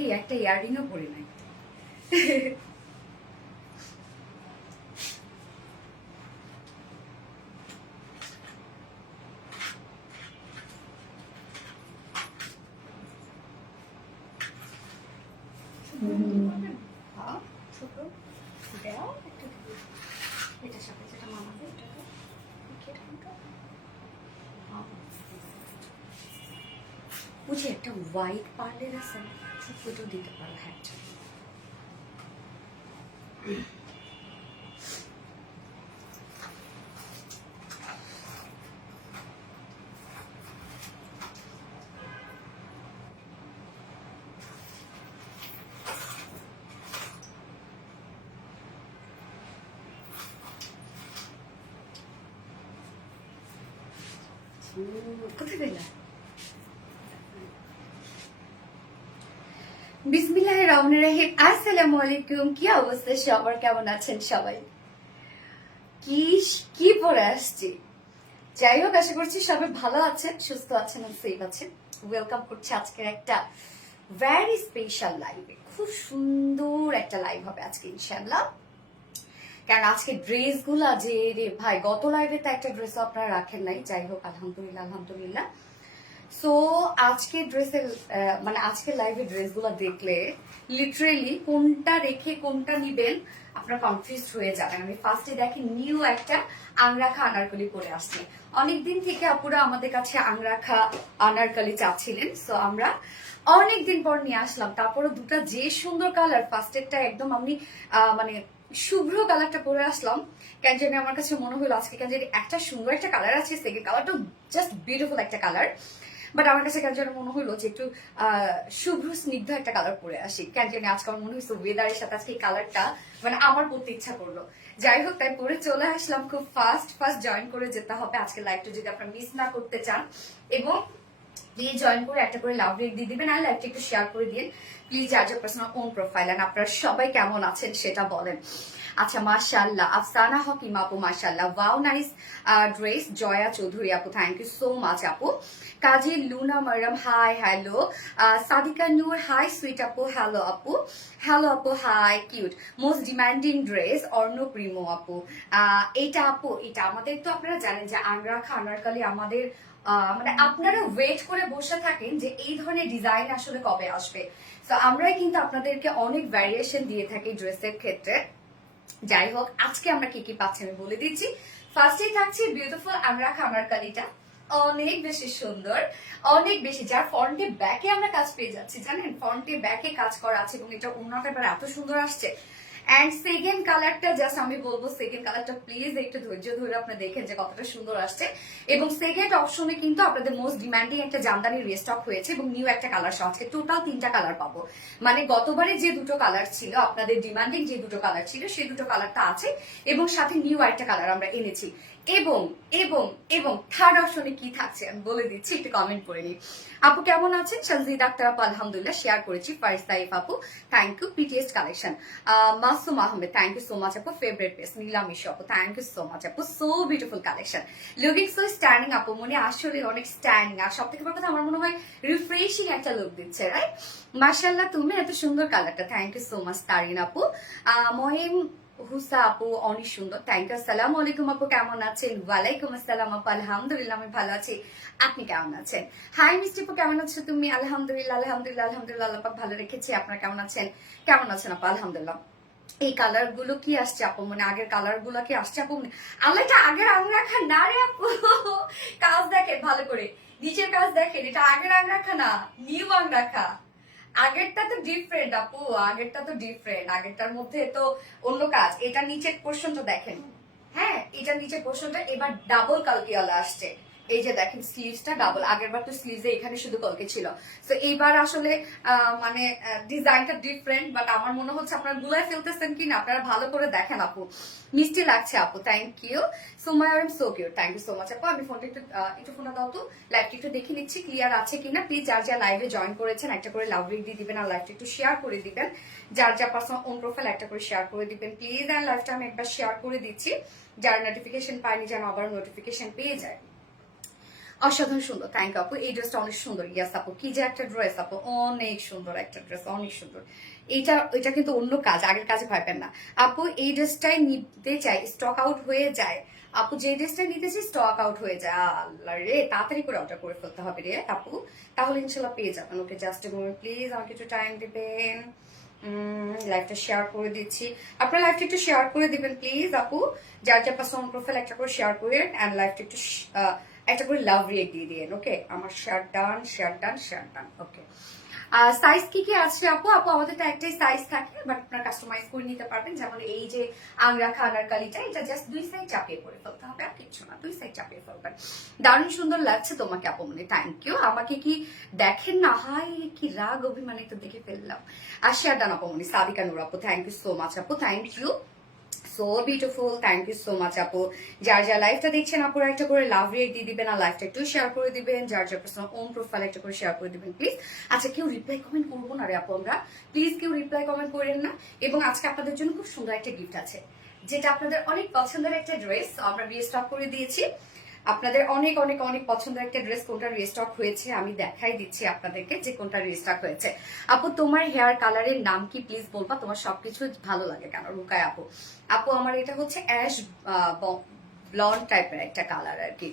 এই একটা ইয়াররিংও পরে নাই। ছোট দেও একটা, এটার সাথে যেটা মানাবে এটা বুঝি একটা হোয়াইট পার্লের আছে না, ছোট্ট দিতে পারো। হ্যাঁ কোথায় গেলা? বিসমিল্লাহির রহমানির রহিম। আসসালামু আলাইকুম। কি অবস্থা সবার, কেমন আছেন সবাই? কি কি পরে আসছি, যাই হোক আশা করছি সবাই ভালো আছেন, সুস্থ আছেন, সেফ আছেন। ওয়েলকাম করছি আজকের একটা ভেরি স্পেশাল লাইভে। খুব সুন্দর একটা লাইভ হবে আজকে ইনশাআল্লাহ। কারণ আজকে ড্রেস গুলা যে রে ভাই, গত লাইভে তো একটা ড্রেস আপনারা রাখেন নাই, যাই হোক আলহামদুলিল্লাহ আলহামদুলিল্লাহ। সো আজকে ড্রেসের মানে আজকের লাইভে ড্রেসগুলো দেখলে লিটারেলি কোনটা রেখে কোনটা নিবেন আপনারা কনফিউজ হয়ে যাবেন। আমি ফার্স্টে দেখি নিউ একটা আংরাখা আনারকলি পরে আসছি। অনেকদিন থেকে আপুরা আমাদের কাছে আংরাখা আনারকলি চাচ্ছিলেন, সো আমরা অনেকদিন পর নিয়ে আসলাম। তারপরে দুটা যে সুন্দর কালার, ফার্স্টেরটা একদম আমি মানে শুভ্র কালারটা পরে আসলাম। কেন জানি আমার কাছে মনে হলো আজকে কেন জানি একটা সুন্দর একটা কালার আছে, সেকেন্ড কালারটা জাস্ট বিউটিফুল একটা কালার। বাট আমার কাছে কেন যেন মনে হলো যে একটু শুভ্র স্নিগ্ধ একটা কালার পরে আসি। কেন জানি আজকে আমার মনে হয়েছে ওয়েদারের সাথে আজকে এই কালারটা মানে আমার পড়তে ইচ্ছা করলো। যাই হোক তাই পরে চলে আসলাম। খুব ফাস্ট জয়েন করে যেতে হবে আজকে লাইভটা যদি আপনারা মিস না করতে চান। এবং প্লিজ জয়েন করে একটা করে লাভ রেট দিয়ে দিবেন, আর লাইভটা একটু শেয়ার করে দিন প্লিজ। আর যে পার্সোনাল ওন প্রোফাইল, আর আপনারা সবাই কেমন আছেন সেটা বলেন। আচ্ছা মাশাআল্লাহ, আফসানা হকিম আপু মাশাআল্লাহ, wow nice dress. Joya Chowdhury আপু থ্যাংক ইউ সো মাচ আপু। Kazi Luna Mariyam hi hello. Sadika Noor hi sweet আপু, হ্যালো আপু। হ্যালো আপু hi cute. Most demanding dress Arnob Primo আপু। এটা আপু, এটা আমাদের তো আপনারা জানেন যে আংরাখা আনারকলি আমাদের মানে আপনারা ওয়েট করে বসে থাকেন যে এই ধরনের ডিজাইন আসলে কবে আসবে। তো আমরাই কিন্তু আপনাদেরকে অনেক ভ্যারিয়েশন দিয়ে থাকি ড্রেসের ক্ষেত্রে। যাই হোক আজকে আমরা কি কি পাচ্ছি আমি বলে দিচ্ছি। ফার্স্টেই থাকছে বিউটিফুল আংরাখা আনারকলিটা, অনেক বেশি সুন্দর, অনেক বেশি, যার ফ্রন্টে ব্যাকে আমরা কাজ পেয়ে যাচ্ছি। জানেন ফ্রন্টে ব্যাকে কাজ করা আছে এবং এটা অন্যটা এবার এত সুন্দর আসছে। এন্ড সেকেন্ড কালারটা জাস্ট আমি বলবো, সেকেন্ড কালারটা প্লিজ একটু ধৈর্য ধরে আপনি দেখেন যে কতটা সুন্দর আসছে। এবং সেকেন্ড অপশনে কিন্তু আপনাদের মোস্ট ডিমান্ডিং একটা জামদানি রিস্টক হয়েছে এবং নিউ একটা কালার সহ আজকে টোটাল 3টা কালার পাবো। মানে গতবারে যে দুটো কালার ছিল আপনাদের ডিমান্ডিং, যে দুটো কালার ছিল সেই দুটো কালারটা আছে এবং সাথে নিউ একটা কালার আমরা এনেছি। এবং এবং এবং থার্ড অপশনে কি থাকছে আমি বলে দিচ্ছি, একটু কমেন্ট করে নিই। আপু কেমন আছেন? সঞ্জিদ আক্তার আপু আলহামদুলিল্লাহ, শেয়ার করেছি। ফারিস তাইফ আপু thank you. PTS collection Masum Ahmed thank you so much আপু। ফেভারিট পেস নীলামিশু আপু থ্যাংক ইউ সো মাচ আপু। So beautiful collection, looking so standing আপু। মনে আসলে অনেক স্ট্যান্ডিং, আর সব থেকে বড় কথা আমার মনে হয় রিফ্রেশিং একটা লুক দিচ্ছে, রাইট? মাশাআল্লাহ তুমি এত সুন্দর কালারটা, thank you so much Tarin আপু। মহিম হুসা আপু অনেক সুন্দর, থ্যাংক ইউ। আসসালামু আলাইকুম আপু কেমন আছেন? ওয়ালাইকুম আসসালাম আপু, আলহামদুলিল্লাহ আমি ভালো আছি, আপনি কেমন আছেন? হাই মিষ্টি আপু কেমন আছো তুমি? আলহামদুলিল্লাহ আলহামদুলিল্লাহ আলহামদুলিল্লাহ, আল্লাহ পাক ভালো রেখেছে। আপনারা কেমন আছেন? কেমন আছেন আপু? আলহামদুলিল্লাহ। এই কালার গুলো কি আসছে আপু, মানে আগের কালার গুলো কি আসছে আপু? আল্লাহ এটা আগের আংরাখা না রে আপু, কাজ দেখেন ভালো করে, নিচের কাজ দেখেন, এটা আগের আংরাখা না, নিউ আংরাখা। আগেরটা তো ডিফারেন্ট আপু, আগেরটা তো ডিফারেন্ট, আগেরটার মধ্যে তো অন্য কাজ। এটা নিচের পোর্শনটা দেখেন, হ্যাঁ এটা নিচের পোর্শনটা এবার ডাবল কালকিওয়ালা আসছে। এই যে দেখেন স্লিভসটা ডাবল, আগের বার তো স্লিভসে এখানে শুধু কলকে ছিল। তো এইবার আসলে মানে ডিজাইনটা ডিফারেন্ট, বাট আমার মনে হচ্ছে আপনারা গুলাই ফেলতেছেন কিনা, আপনারা ভালো করে দেখেন আপু। মিষ্টি লাগছে আপু, thank you. Sumai I am so cute, thank you so much আপু। আমি ফোনটা একটু ফোনটা দাও তো, লাইভটা একটু দেখে নিচ্ছি ক্লিয়ার আছে কিনা। প্লিজ যার যা লাইভে জয়েন করেছেন একটা করে লাভ রিক দিয়ে দিবেন, আর লাইভটা একটু শেয়ার করে দিবেন। যার যা পার্সোনাল ওন প্রোফাইল একটা করে শেয়ার করে দিবেন প্লিজ। আর লাইভটা আমি একবার শেয়ার করে দিচ্ছি, যার নোটিফিকেশন পাইনি যেন আবার নোটিফিকেশন পেয়ে যায়। অসাধারণ সুন্দর, থ্যাংক ইউ আপু। এই ড্রেসটা অনেক সুন্দর। ইয়াস আপু, কি যে একটা ড্রেস আপু, অনেক সুন্দর একটা ড্রেস, অনেক সুন্দর। এটা কিন্তু অন্য কাজ, আগের কাজে ভাববেন না আপু। এই ড্রেসটাই নিতে চাই, স্টক আউট হয়ে যায় আপু। যে ড্রেসটা নিতে চাই স্টক আউট হয়ে যায়। আল্লাহ রে, তাড়াতাড়ি করে অর্ডার করে ফেলতে হবে রে আপু, তাহলে ইনশাল্লাহ পেয়ে যাবেন। ওকে, জাস্ট প্লিজ আমাকে একটু টাইম দিবেন। লাইভটা শেয়ার করে দিচ্ছি, আপনার লাইভটা একটু শেয়ার করে দিবেন প্লিজ আপু। যার যার পার্সোনাল প্রোফাইল একটা করে শেয়ার করে এন্ড লাইভটা একটু একটা করে লাভ রিয়েক্ট দিয়ে দিন। ওকে, আমার share done, share done, share done. Okay, size কি কি আছে আপু? আপু আমাদের তো একটাই সাইজ থাকে, বাট আপনারা কাস্টমাইজ করে নিতে পারবেন। যেমন এই যে আংরাখা আনারকালিটা, এটা জাস্ট 2 সাইড চাপিয়ে করে ফেলতে হবে, আর কিছু না, 2 সাইড চাপিয়ে ফেলবেন। দারুণ সুন্দর লাগছে তোমাকে আপু মনে, থ্যাংক ইউ। আমাকে কি দেখেন না? হাই, কি রাগ অভিমানে তো দেখে ফেললাম। আর শেয়ার ডান আপু মনে, সাদিকা নূর আপু, থ্যাংক ইউ সো মাচ আপু, thank you so beautiful, thank you so much আপু। যার যার লাইভটা দেখছেন আপুরা একটা করে লাভ রিয়েক্ট দিয়ে দিবেন, আর লাইভটা একটু শেয়ার করে দিবেন। যার যার পার্সোনাল ওন প্রোফাইল একটা করে শেয়ার করে দিবেন প্লিজ। আচ্ছা, কেউ রিপ্লাই কমেন্ট করবো না রে আপু আমরা, প্লিজ কেউ রিপ্লাই কমেন্ট করেন না। এবং আজকে আপনাদের জন্য খুব সুন্দর একটা গিফট আছে, যেটা আপনাদের অনেক পছন্দের একটা ড্রেস আমরা রিস্টক করে দিয়েছি। আপনাদের অনেক অনেক অনেক পছন্দের একটা ড্রেস, কোনটা রিস্টক হয়েছে আমি দেখাই দিচ্ছি আপনাদেরকে যে কোনটা রিস্টক হয়েছে। আপু তোমার হেয়ার কালারের নাম কি প্লিজ বলবা? তোমার সবকিছু ভালো লাগে কেন রুকায় আপু? আপু আমার এটা হচ্ছে অ্যাশ ব্লন্ড টাইপের একটা কালার আর কি,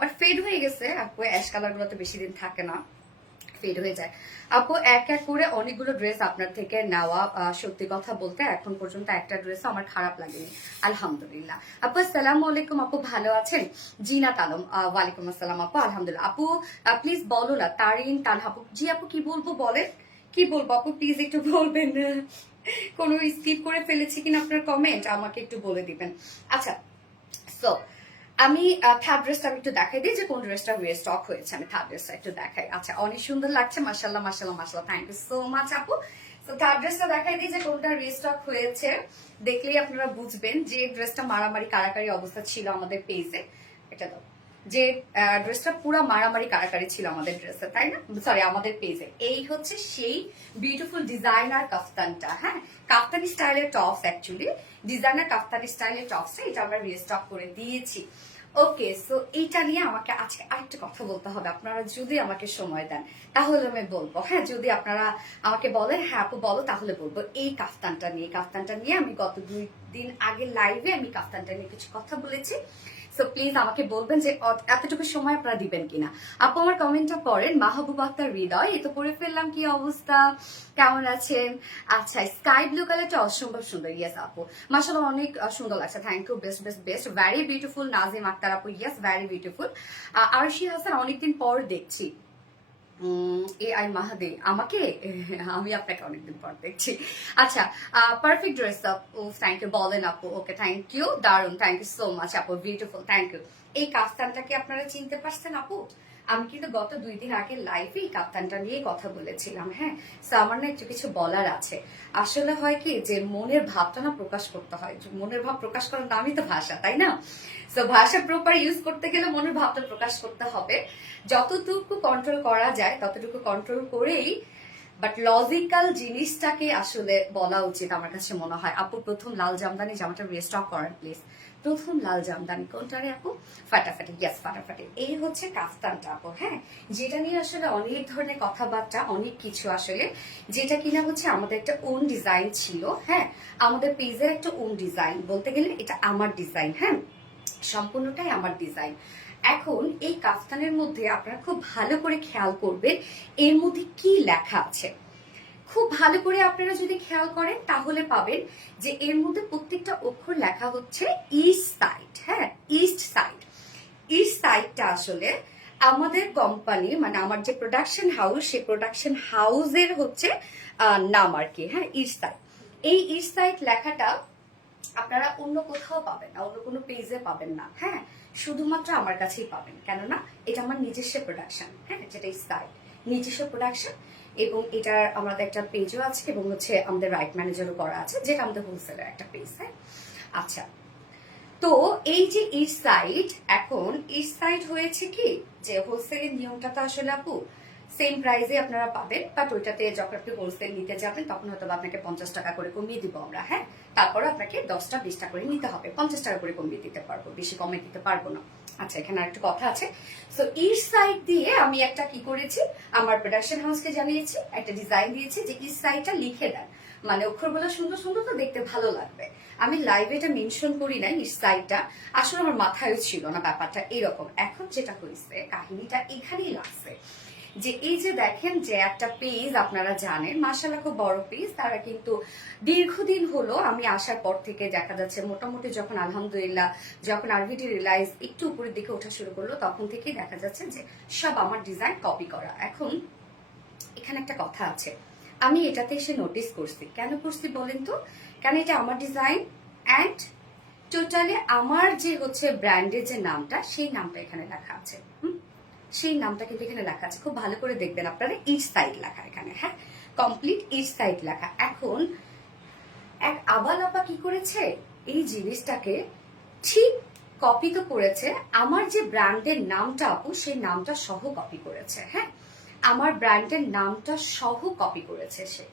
বাট ফেড হয়ে গেছে আপু। অ্যাশ কালার গুলো তো বেশি দিন থাকে না, ফেড হয়ে যায় আপু। এক এক করে অনেকগুলো ড্রেস আপনার থেকে নেওয়া, সত্যি কথা বলতে এখন পর্যন্ত একটা ড্রেস আমার খারাপ লাগেনি, আলহামদুলিল্লাহ। আপু আসসালামু আলাইকুম আপু, ভালো আছেন? জিনাত আলম, ওয়ালাইকুম আসসালাম আপু, আলহামদুলিল্লাহ। আপু প্লিজ বলো না, তারিন তানহা আপু। জি আপু, কি বলবো বলেন, কি বলবো আপু প্লিজ একটু বলবেন। কোনো স্কিপ করে ফেলেছি কিনা আপনার কমেন্ট আমাকে একটু বলে দিবেন। আচ্ছা, সো আমি থার্ড ড্রেসটা আমি একটু দেখাই দিই যে কোন ড্রেসটা স্টক হয়েছে। আমি থার্ড ড্রেসটা একটু দেখাই। আচ্ছা, অনেক সুন্দর লাগছে, মাশাআল্লাহ মাশাআল্লাহ মাশাআল্লাহ, থ্যাংক ইউ সো মাচ আপু। তো থার্ড ড্রেসটা দেখাই দিই যে কোনটা রিস্টক হয়েছে। দেখলেই আপনারা বুঝবেন যে ড্রেসটা মারামারি কারাকারি অবস্থা ছিল আমাদের পেজে। এটা দাও, যে ড্রেসটা পুরো মারামারি কারাকারি ছিল আমাদের ড্রেসে, তাই না? সরি, আমাদের পেজে। এই হচ্ছে সেই বিউটিফুল ডিজাইনার কাফতানটা, হ্যাঁ, কাফতানি স্টাইলের টপস, অ্যাকচুয়ালি ডিজাইনার কাফতানি স্টাইলের টপসটা এটা আমরা রিস্টক করে দিয়েছি। ওকে, সো এইটা নিয়ে আমাকে আজকে আরেকটা কথা বলতে হবে। আপনারা যদি আমাকে সময় দেন তাহলে আমি বলবো, হ্যাঁ, যদি আপনারা আমাকে বলেন হ্যাঁ আপু বলো, তাহলে বলবো। এই কাফতানটা নিয়ে আমি গত 2 দিন আগে লাইভে আমি কাফতানটা নিয়ে কিছু কথা বলেছি। সো প্লিজ আমাকে বলবেন যে এতটুকু সময় আপনারা দিবেন কিনা। আপু আমার কমেন্টটা পড়েন। মাহবুব আক্তার হৃদয়, এই তো পড়ে ফেললাম, কি অবস্থা, কেমন আছেন? আচ্ছা, স্কাই ব্লু কালারটা অসম্ভব সুন্দর। ইয়েস আপু, মাশাআল্লাহ অনেক সুন্দর লাগছে, thank you, best best best, very beautiful. Nazim Akter আপু, yes very beautiful. Arshi Hasan, অনেকদিন পর দেখছি। এ আই মাহাদি আমাকে, আমি আপনাকে অনেকদিন পর দেখছি। আচ্ছা, পারফেক্ট ড্রেস আপ, ও থ্যাংক ইউ বলেন আপু। ওকে, থ্যাংক ইউ, দারুন, থ্যাংক ইউ সো মাচ আপু, বিউটিফুল, থ্যাংক ইউ। এই কাফতানটাকে আপনারা চিনতে পারছেন আপু? আমি কিন্তু গত 2 দিন আগে লাইভে এই কাপ্তানটা নিয়ে কথা বলেছিলাম, হ্যাঁ। সো আমার না একটু কিছু বলার আছে। আসলে হয় কি যে মনের ভাবটা না প্রকাশ করতে হয়, মনের ভাব প্রকাশ করার নামই তো ভাষা, তাই না? সো ভাষা প্রপার ইউজ করতে গেলে মনের ভাবটা প্রকাশ করতে হবে। যতটুকু কন্ট্রোল করা যায় ততটুকু কন্ট্রোল করেই, বাট লজিক্যাল জিনিসটাকে আসলে বলা উচিত আমার কাছে মনে হয়। আপু প্রথম লাল জামদানি জামাটা রিস্টক করেন প্লিজ। প্রথম লাল জামদানি কোনটা রে আপু? ফাটাফাটি, ইয়েস ফাটাফাটি। এই হচ্ছে কাফতানটা আপু, হ্যাঁ, যেটা নিয়ে আসলে অনেক ধরনের কথাবার্তা, অনেক কিছু আসলে, যেটা কিনা হচ্ছে আমাদের একটা ওন ডিজাইন ছিল, হ্যাঁ, আমাদের পেজের একটা ওন ডিজাইন, বলতে গেলে এটা আমার ডিজাইন, হ্যাঁ, সম্পূর্ণটাই আমার ডিজাইন। এখন এই কাফতানের মধ্যে আপনারা খুব ভালো করে খেয়াল করবেন এর মধ্যে কি লেখা আছে। খুব ভালো করে আপনারা যদি খেয়াল করেন তাহলে পাবেন যে এর মধ্যে প্রত্যেকটা অক্ষর লেখা হচ্ছে ইস্ট সাইড, হ্যাঁ, ইস্ট সাইড। ইস্ট সাইডটা আসলে আমাদের কোম্পানি, মানে আমার যে প্রোডাকশন হাউস, সেই প্রোডাকশন হাউসের হচ্ছে নাম আর কি, হ্যাঁ, ইস্ট সাইড। এই ইস্ট সাইড লেখাটা আপনারা অন্য কোথাও পাবেন না, অন্য কোনো পেজে পাবেন না, হ্যাঁ, শুধুমাত্র আমার কাছেই পাবেন। কেননা এটা আমার নিজস্ব প্রোডাকশন, হ্যাঁ, যেটা সাইড নিজস্ব প্রোডাকশন, এবং এটার আমাদের একটা পেজও আছে এবং হচ্ছে আমাদের রাইট ম্যানেজারও করা আছে, যেটা আমাদের হোলসেলের একটা পেজ, হ্যাঁ। আচ্ছা, তো এই যে ইস্ট সাইড, এখন ইস্ট সাইড হয়েছে কি যে হোলসেলের নিয়মটা তো আসলে আপু সেম প্রাইসে আপনারা পাবেন, বাট ওইটাতে যখন আপনি হোলসেল নিতে যাবেন তখন হয়তো আপনাকে 50 টাকা করে কমিয়ে দিব আমরা, হ্যাঁ, তারপরে আপনাকে 10টা 20টা করে নিতে হবে, 50 টাকা করে কমিয়ে দিতে পারবো, বেশি কমিয়ে দিতে পারবো না, আচ্ছা, এখানে আরেকটা কথা আছে। সো ইস্ট সাইড দিয়ে আমি একটা কি করেছি, আমার প্রোডাকশন হাউসকে জানিয়েছি, একটা ডিজাইন দিয়েছি যে ইস্ট সাইডটা লিখে দেন, মানে অক্ষরগুলো সুন্দর সুন্দর তো দেখতে ভালো লাগবে। আমি লাইভে এটা মেনশন করি নাই ইস্ট সাইডটা, আসলে আমার মাথায় ছিল না ব্যাপারটা এরকম। এখন যেটা হয়েছে, কাহিনীটা এখানেই লাগছে যে এই যে দেখেন যে একটা পেজ আপনারা জানেন, মাশাআল্লাহ খুব বড় পেজ, তারা কিন্তু দীর্ঘদিন হলো আমি আসার পর থেকে দেখা যাচ্ছে মোটামুটি যখন আলহামদুলিল্লাহ যখন আরভিডি রিলাইজ একটু উপরের দিকে ওঠা শুরু করলো, তখন থেকেই দেখা যাচ্ছে যে সব আমার ডিজাইন কপি করা। এখন এখানে একটা কথা আছে, আমি এটাতে এসে নোটিস করছি, কেন করছি বলেন তো? কেন এটা আমার ডিজাইন অ্যান্ড টোটালি আমার যে হচ্ছে ব্র্যান্ডের যে নামটা, সেই নামটা এখানে লেখা আছে। সেই নামটা কিন্তু এখানে লেখা আছে, খুব ভালো করে দেখবেন আপনারা, ইচ সাইড লেখা এখানে, হ্যাঁ কমপ্লিট ইচ সাইড লেখা। এখন এক আবাল আপা কি করেছে, এই জিনিসটাকে ঠিক কপি তো করেছে, আমার যে ব্র্যান্ডের নামটা আপু সেই নামটা সহ কপি করেছে। হ্যাঁ, আমার ব্র্যান্ডের নামটা সহ কপি করেছে সে।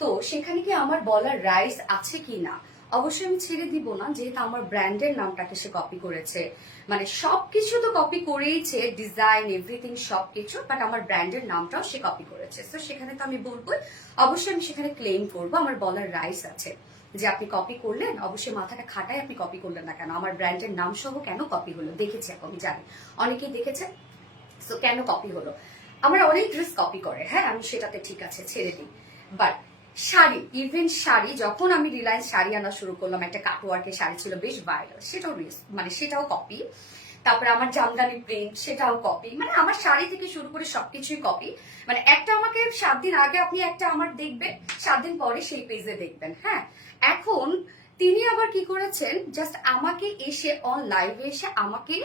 তো সেখানে কি আমার বলার রাইটস আছে কি না? অবশ্যই আমি ছেড়ে দিব না, যেহেতু আমার ব্র্যান্ডের নামটাকে সে কপি করেছে, মানে সবকিছু তো কপি করেইছে, ডিজাইন এভরিথিং সবকিছু, বাট আমার ব্র্যান্ডের নামটাও সে কপি করেছে। তো সেখানে তো আমি বলবো, অবশ্যই আমি সেখানে ক্লেম করবো, আমার বলার রাইটস আছে যে আপনি কপি করলেন, অবশ্যই মাথাটা খাটায় আপনি কপি করলেন না কেন, আমার ব্র্যান্ডের নাম সহ কেন কপি হলো, দেখেছি আপু, আমি জানি অনেকেই দেখেছে। সো কেন কপি হলো? আমার অনেক ড্রেস কপি করে, হ্যাঁ আমি সেটাতে ঠিক আছে ছেড়ে দিই, বাট শাড়ি, ইভেন শাড়ি যখন আমি রিলায়েন্স শাড়ি আনা শুরু করলাম, একটা কাটওয়ার্কের শাড়ি ছিল বেশ ভাইরাল, সেটাও মানে সেটাও কপি। তারপরে আমার জামদানি প্রিন্ট, সেটাও কপি, মানে আমার শাড়ি থেকে শুরু করে সবকিছুই কপি। মানে একটা আমাকে 7 দিন আগে আপনি একটা আমার দেখবেন, 7 দিন পরে সেই পেজে দেখবেন। হ্যাঁ, এখন তিনি আবার কি করেছেন, জাস্ট আমাকে এসে অন লাইভে এসে আমাকে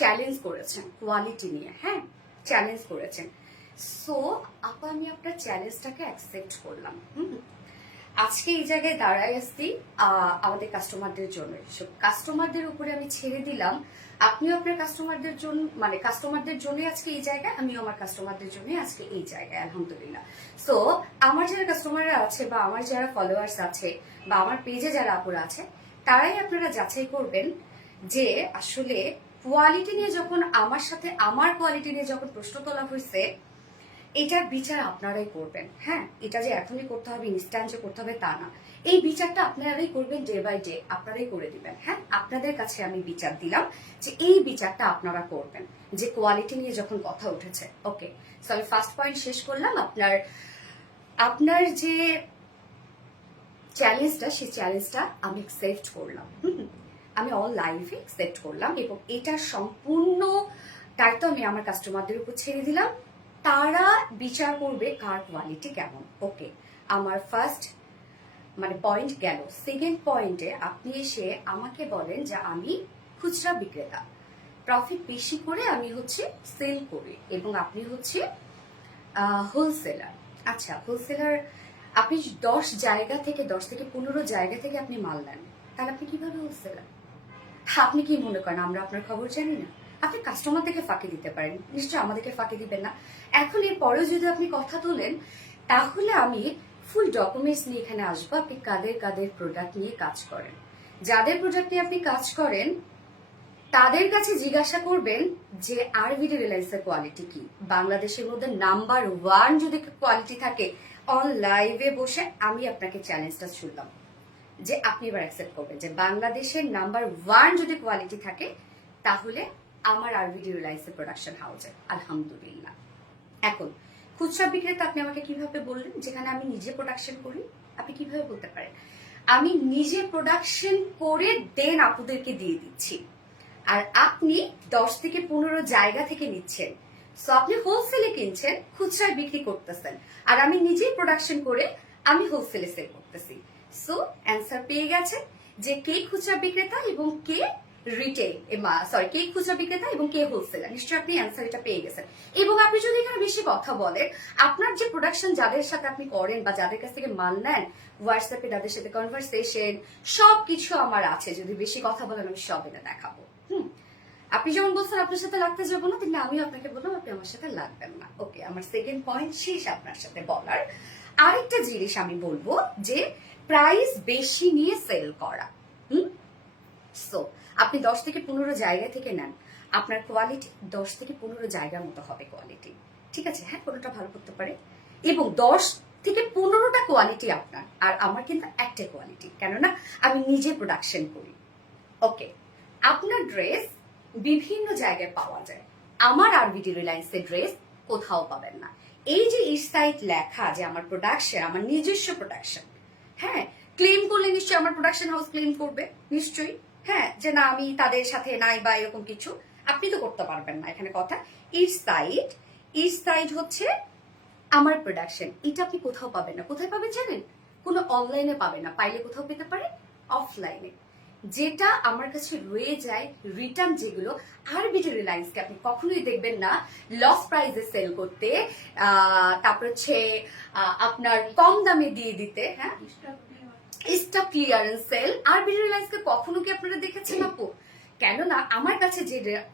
চ্যালেঞ্জ করেছেন কোয়ালিটি নিয়ে, হ্যাঁ চ্যালেঞ্জ করেছেন। সো আপা আমি আপনার চ্যালেঞ্জটাকে অ্যাকসেপ্ট করলাম। আজকে এই জায়গায় দাঁড়াই আসছি আমাদের কাস্টমারদের জন্য, কাস্টমারদের উপরে আমি ছেড়ে দিলাম। আপনিও আপনার কাস্টমারদের জন্য, মানে কাস্টমারদের জন্য আজকে এই জায়গায়, আমিও আমার কাস্টমারদের জন্য আজকে এই জায়গায়, আলহামদুলিল্লাহ। সো আমার যারা কাস্টমাররা আছে বা আমার যারা ফলোয়ার্স আছে বা আমার পেজে যারা আপুরা আছে, তারাই আপনারা যাচাই করবেন যে আসলে কোয়ালিটি নিয়ে যখন আমার সাথে, আমার কোয়ালিটি নিয়ে যখন প্রশ্ন তোলা হয়েছে, এটার বিচার আপনারাই করবেন। হ্যাঁ, এটা যে এখনই করতে হবে, ইনস্ট্যান্ট যে করতে হবে তা না, এই বিচারটা আপনারাই করবেন, ডে বাই ডে আপনারাই করে দিবেন। হ্যাঁ, আপনাদের কাছে আমি বিচার দিলাম যে এই বিচারটা আপনারা করবেন, যে কোয়ালিটি নিয়ে যখন কথা উঠেছে। ওকে, সো আমি ফার্স্ট পয়েন্ট শেষ করলাম। আপনার যে চ্যালেঞ্জটা, সেই চ্যালেঞ্জটা আমি অ্যাকসেপ্ট করলাম। আমি অল লাইভে অ্যাকসেপ্ট করলাম, এবং এটা সম্পূর্ণ দায়িত্ব আমি আমার কাস্টমারদের উপর ছেড়ে দিলাম, তারা বিচার করবে কার কোয়ালিটি কেমন। ওকে, আমার ফার্স্ট মানে পয়েন্ট গেল। সেকেন্ড পয়েন্টে আপনি এসে আমাকে বলেন যে আমি খুচরা বিক্রেতা, প্রফিট বেশি করে আমি হচ্ছে সেল করি, এবং আপনি হচ্ছে হোলসেলার। আচ্ছা, হোলসেলার আপনি 10 জায়গা থেকে 10 থেকে 15 জায়গা থেকে আপনি মাল নেন, তাহলে আপনি কিভাবে হোলসেলার? আপনি কি মনে করেন আমরা আপনার খবর জানি না? আপনি কাস্টমারদেরকে ফাঁকি দিতে পারেন, নিশ্চয় আমাদেরকে ফাঁকি দিবেন না। এখন এর পরেও যদি আপনি কথা তোলেন, তাহলে আমি ফুল ডকুমেন্টস নিয়ে এখানে আসবো, আপনি কাদের কাদের প্রোডাক্ট নিয়ে কাজ করেন। যাদের প্রোডাক্ট নিয়ে আপনি কাজ করেন তাদের কাছে জিজ্ঞাসা করবেন যে আরভিডি রিলায়েন্সের কোয়ালিটি কি। বাংলাদেশের মধ্যে নাম্বার 1 যদি কোয়ালিটি থাকে, অন লাইভে বসে আমি আপনাকে চ্যালেঞ্জটা ছুড়লাম যে আপনি এবার অ্যাকসেপ্ট করবেন যে বাংলাদেশের নাম্বার 1 যদি কোয়ালিটি থাকে, তাহলে আমার আরভিডি রিলায়েন্সের প্রোডাকশন হাউসে, আলহামদুলিল্লাহ। এখন খুচরা বিক্রেতা আপনি আমাকে কিভাবে বললেন, যেখানে আমি নিজে প্রোডাকশন করি? আপনি কিভাবে বলতে পারেন? আমি নিজে প্রোডাকশন করে দেন আপুদেরকে দিয়ে দিচ্ছি, আর আপনি 10 থেকে 15 জায়গা থেকে নিচ্ছেন। সো আপনি হোলসেলে কিনছেন, খুচরায় বিক্রি করতেছেন, আর আমি নিজেই প্রোডাকশন করে আমি হোলসেলে সেল করতেছি। সো অ্যান্সার পেয়ে গেছে যে কে খুচরা বিক্রেতা এবং কে রিটেল, কে খুচরা বিক্রেতা এবং কে হোলসেলার। নিশ্চয়ই আপনি অ্যান্সার এটা পেয়ে গেছেন। এবং আপনি যদি এখানে বেশি কথা বলেন, আপনার যে প্রোডাকশন যাদের সাথে আপনি করেন বা যাদের কাছ থেকে মাল নেন, হোয়াটসঅ্যাপে তাদের সাথে কনভারসেশন সবকিছু আমার আছে। যদি বেশি কথা বলেন আমি সব এটা দেখাবো। আপনি যেমন বলছেন আপনার সাথে লাগতে যাবো না, কিন্তু আমিও আপনাকে বললাম আপনি আমার সাথে লাগবেন না। ওকে, আমার সেকেন্ড পয়েন্ট শেষ আপনার সাথে বলার। আরেকটা জিনিস আমি বলবো যে প্রাইস বেশি নিয়ে সেল করা। সো সো আপনি 10 থেকে 15 জায়গা থেকে নেন, আপনার কোয়ালিটি 10 থেকে 15 জায়গার মতো হবে কোয়ালিটি। ঠিক আছে, হ্যাঁ কোনোটা ভালো করতে পারে, এবং 10 থেকে 15টা কোয়ালিটি আপনার, আর আমার কিন্তু একটা কোয়ালিটি, কেননা আমি নিজে প্রোডাকশন করি। ওকে, আপনার ড্রেস বিভিন্ন জায়গায় পাওয়া যায়, আমার আরবিডি রিলায়েন্সের ড্রেস কোথাও পাবেন না। এই যে ইস্ট সাইড লেখা যে আমার প্রোডাকশন, আমার নিজস্ব প্রোডাকশন, হ্যাঁ ক্লেম করলে নিশ্চয়ই আমার প্রোডাকশন হাউস ক্লেম করবে নিশ্চয়ই, হ্যাঁ যে না আমি তাদের সাথে নাই বা এরকম কিছু আপনি তো করতে পারবেন না। এখানে কথা ইস্ট সাইড হচ্ছে আমার প্রোডাকশন, এটা আপনি কোথাও পাবেন না। কোথায় পাবেন জানেন? কোনো অনলাইনে পাবেন না, পাইলে কোথাও পেতে পারে অফলাইনে। যেটা আমার কাছে রয়ে যায় রিটার্ন, যেগুলো আরবিডি রিলায়েন্সকে আপনি কখনোই দেখবেন না লস প্রাইসে সেল করতে, তারপর হচ্ছে আপনার কম দামে দিয়ে দিতে, হ্যাঁ স্টক ক্লিয়ারেন্স সেল আরবিডি রিলায়েন্সকে কখনো কি আপনারা দেখেছেন আপু? কেননা আমার কাছে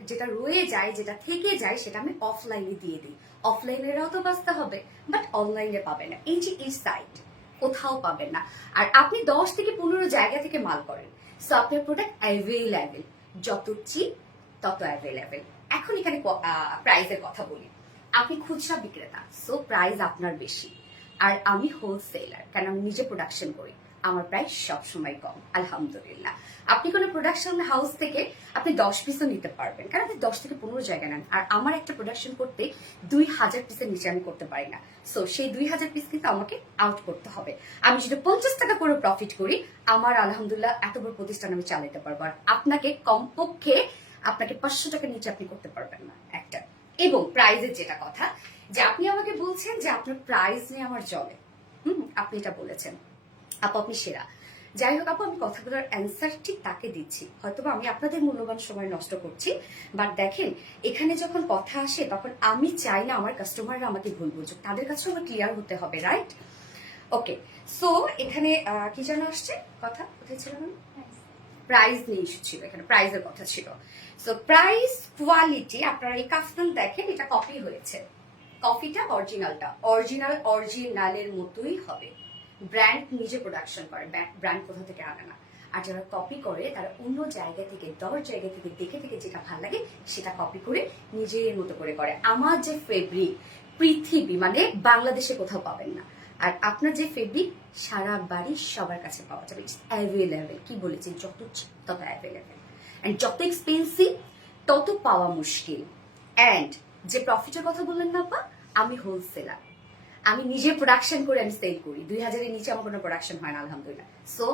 যেটা রয়ে যায়, যেটা থেকে যায়, সেটা আমি অফলাইনে দিয়ে দিই। অফলাইনেরাও তো বাঁচতে হবে, বাট অনলাইনে পাবে না। এই যে এই সাইট কোথাও পাবেন না। আর আপনি 10 থেকে 15 জায়গা থেকে মাল করেন, সো আপনার প্রোডাক্ট অ্যাভেলেবেল, যত চিপ তত অ্যাভেলেবেল। এখন এখানে প্রাইসের কথা বলি। আপনি খুচরা বিক্রেতা, সো প্রাইস আপনার বেশি, আর আমি হোলসেলার, কারণ আমি নিজে প্রোডাকশন করি, আমার প্রাইস সবসময় কম আলহামদুলিল্লাহ। আপনি কোনো প্রোডাকশন হাউস থেকে আপনি 10 পিসও নিতে পারবেন, কারণ আপনি 10 থেকে 15 জায়গা নেন, আর আমার একটা প্রোডাকশন করতে 2000 পিসের নিচে আমি করতে পারি না। সো সেই 2000 পিস কিন্তু আমাকে আউট করতে হবে। আমি যদি 50 টাকা করে প্রফিট করি, আমার আলহামদুলিল্লাহ এত বড় প্রতিষ্ঠান আমি চালাতে পারবো। আর আপনাকে কমপক্ষে আপনাকে 500 টাকার নিচে আপনি করতে পারবেন না একটা। এবং প্রাইজের যেটা কথা, যে আপনি আমাকে বলছেন যে আপনার প্রাইস নিয়ে আমার চলে, আপনি এটা বলেছেন আপু আপনি সেরা। যাই হোক আপু, আমি কথাগুলোর অ্যান্সার ঠিক তাকে দিচ্ছি, হয়তো আমি আপনাদের মূল্যবান সময় নষ্ট করছি, বাট দেখেন এখানে যখন কথা আসে তখন আমি চাই না আমার কাস্টমাররা আমাকে ভুল বুঝুক, তাদের কাছে আমার ক্লিয়ার হতে হবে, রাইট? ওকে, সো এখানে কি যেন আসছে কথা, কোথায় ছিল? প্রাইস নিয়ে ইস্যু ছিল, এখানে প্রাইসের কথা ছিল। সো প্রাইস কোয়ালিটি, আপনারা এই কাফতান দেখেন, এটা কপি হয়েছে, কপিটা অরিজিনালের মতোই হবে। ব্র্যান্ড নিজে প্রোডাকশন করে, ব্র্যান্ড কোথা থেকে আনে না। আর যারা কপি করে তারা অন্য জায়গা থেকে 10 জায়গা থেকে দেখে যেটা ভালো লাগে সেটা কপি করে নিজের মতো করে করে। আমার যে ফেব্রিক পৃথিবী মানে বাংলাদেশে কোথাও পাবেন না, আর আপনার যে ফেব্রিক সারা বাড়ি সবার কাছে পাওয়া যাবে, ইটস অ্যাভেলেবেল। কি বলেছি, যত তত অ্যাভেলেবেল, অ্যান্ড যত এক্সপেন্সিভ তত পাওয়া মুশকিল। অ্যান্ড যে প্রফিটের কথা বললেন না আপা, আমি হোলসেলার, আমি নিজে প্রোডাকশন করে আমি সেল করি। 2000-এর নিচে আমার কোনো প্রোডাকশন হয় না আলহামদুলিল্লাহ। সো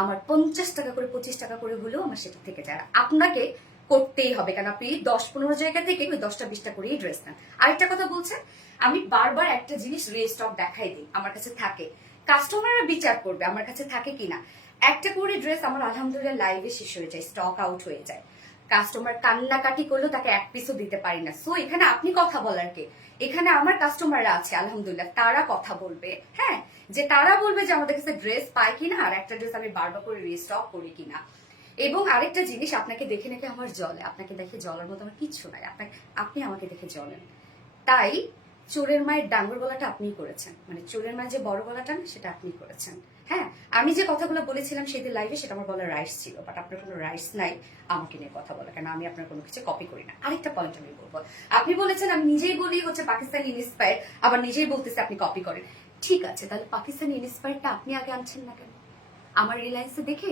আমার 50 টাকা করে 25 টাকা করে হলেও আমার সেটা থেকে যায়। আপনাকে করতেই হবে, কারণ আপনি 10-15 জায়গা থেকে ওই 10টা-20টা করেই ড্রেস নেন। আরেকটা কথা বলছেন, আমি বারবার একটা জিনিস রিস্টক দেখাই দিই, আমার কাছে থাকে, কাস্টমাররা বিচার করবে আমার কাছে থাকে কিনা। একটা করে ড্রেস আমার আলহামদুলিল্লাহ লাইভে শেষ হয়ে যায়, স্টক আউট হয়ে যায়, কাস্টমার কান্নাকাটি করলেও তাকে এক পিসও দিতে পারি না। সো এখানে আপনি কথা বলার কে? এখানে আমার কাস্টমাররা আছে আলহামদুলিল্লাহ, তারা কথা বলবে, হ্যাঁ যে তারা বলবে যে আমাদের কাছে ড্রেস পায় কিনা, আর একটা ড্রেস আমি বারবার করে রিস্টক করি কিনা। এবং আরেকটা জিনিস, আপনাকে দেখে নাকি আমার জ্বলে, আপনাকে দেখে জ্বলার মতো আমার কিচ্ছু নাই, আপনি আমাকে দেখে জ্বলেন। তাই চোরের মায়ের ডাঙ্গর গলাটা আপনিই করেছেন, মানে চোরের মায়ের যে বড় গলাটা না সেটা আপনি করেছেন। হ্যাঁ, আমি যে কথাগুলো বলেছিলাম সেদিন লাইভে, সেটা আমার বলার রাইটস ছিল, বাট আপনার কোনো রাইটস নাই আমাকে নিয়ে কথা বলা, কেন আমি আপনার কোনো কিছু কপি করি না। আরেকটা পয়েন্ট আমি বলবো, আপনি বলেছেন আমি নিজেই বলি হচ্ছে পাকিস্তানি ইন্সপায়ার, আবার নিজেই বলতেছে আপনি কপি করেন। ঠিক আছে, তাহলে পাকিস্তানি ইন্সপায়ারটা আপনি আগে আনছেন না কেন? আমার রিলায়েন্সে দেখে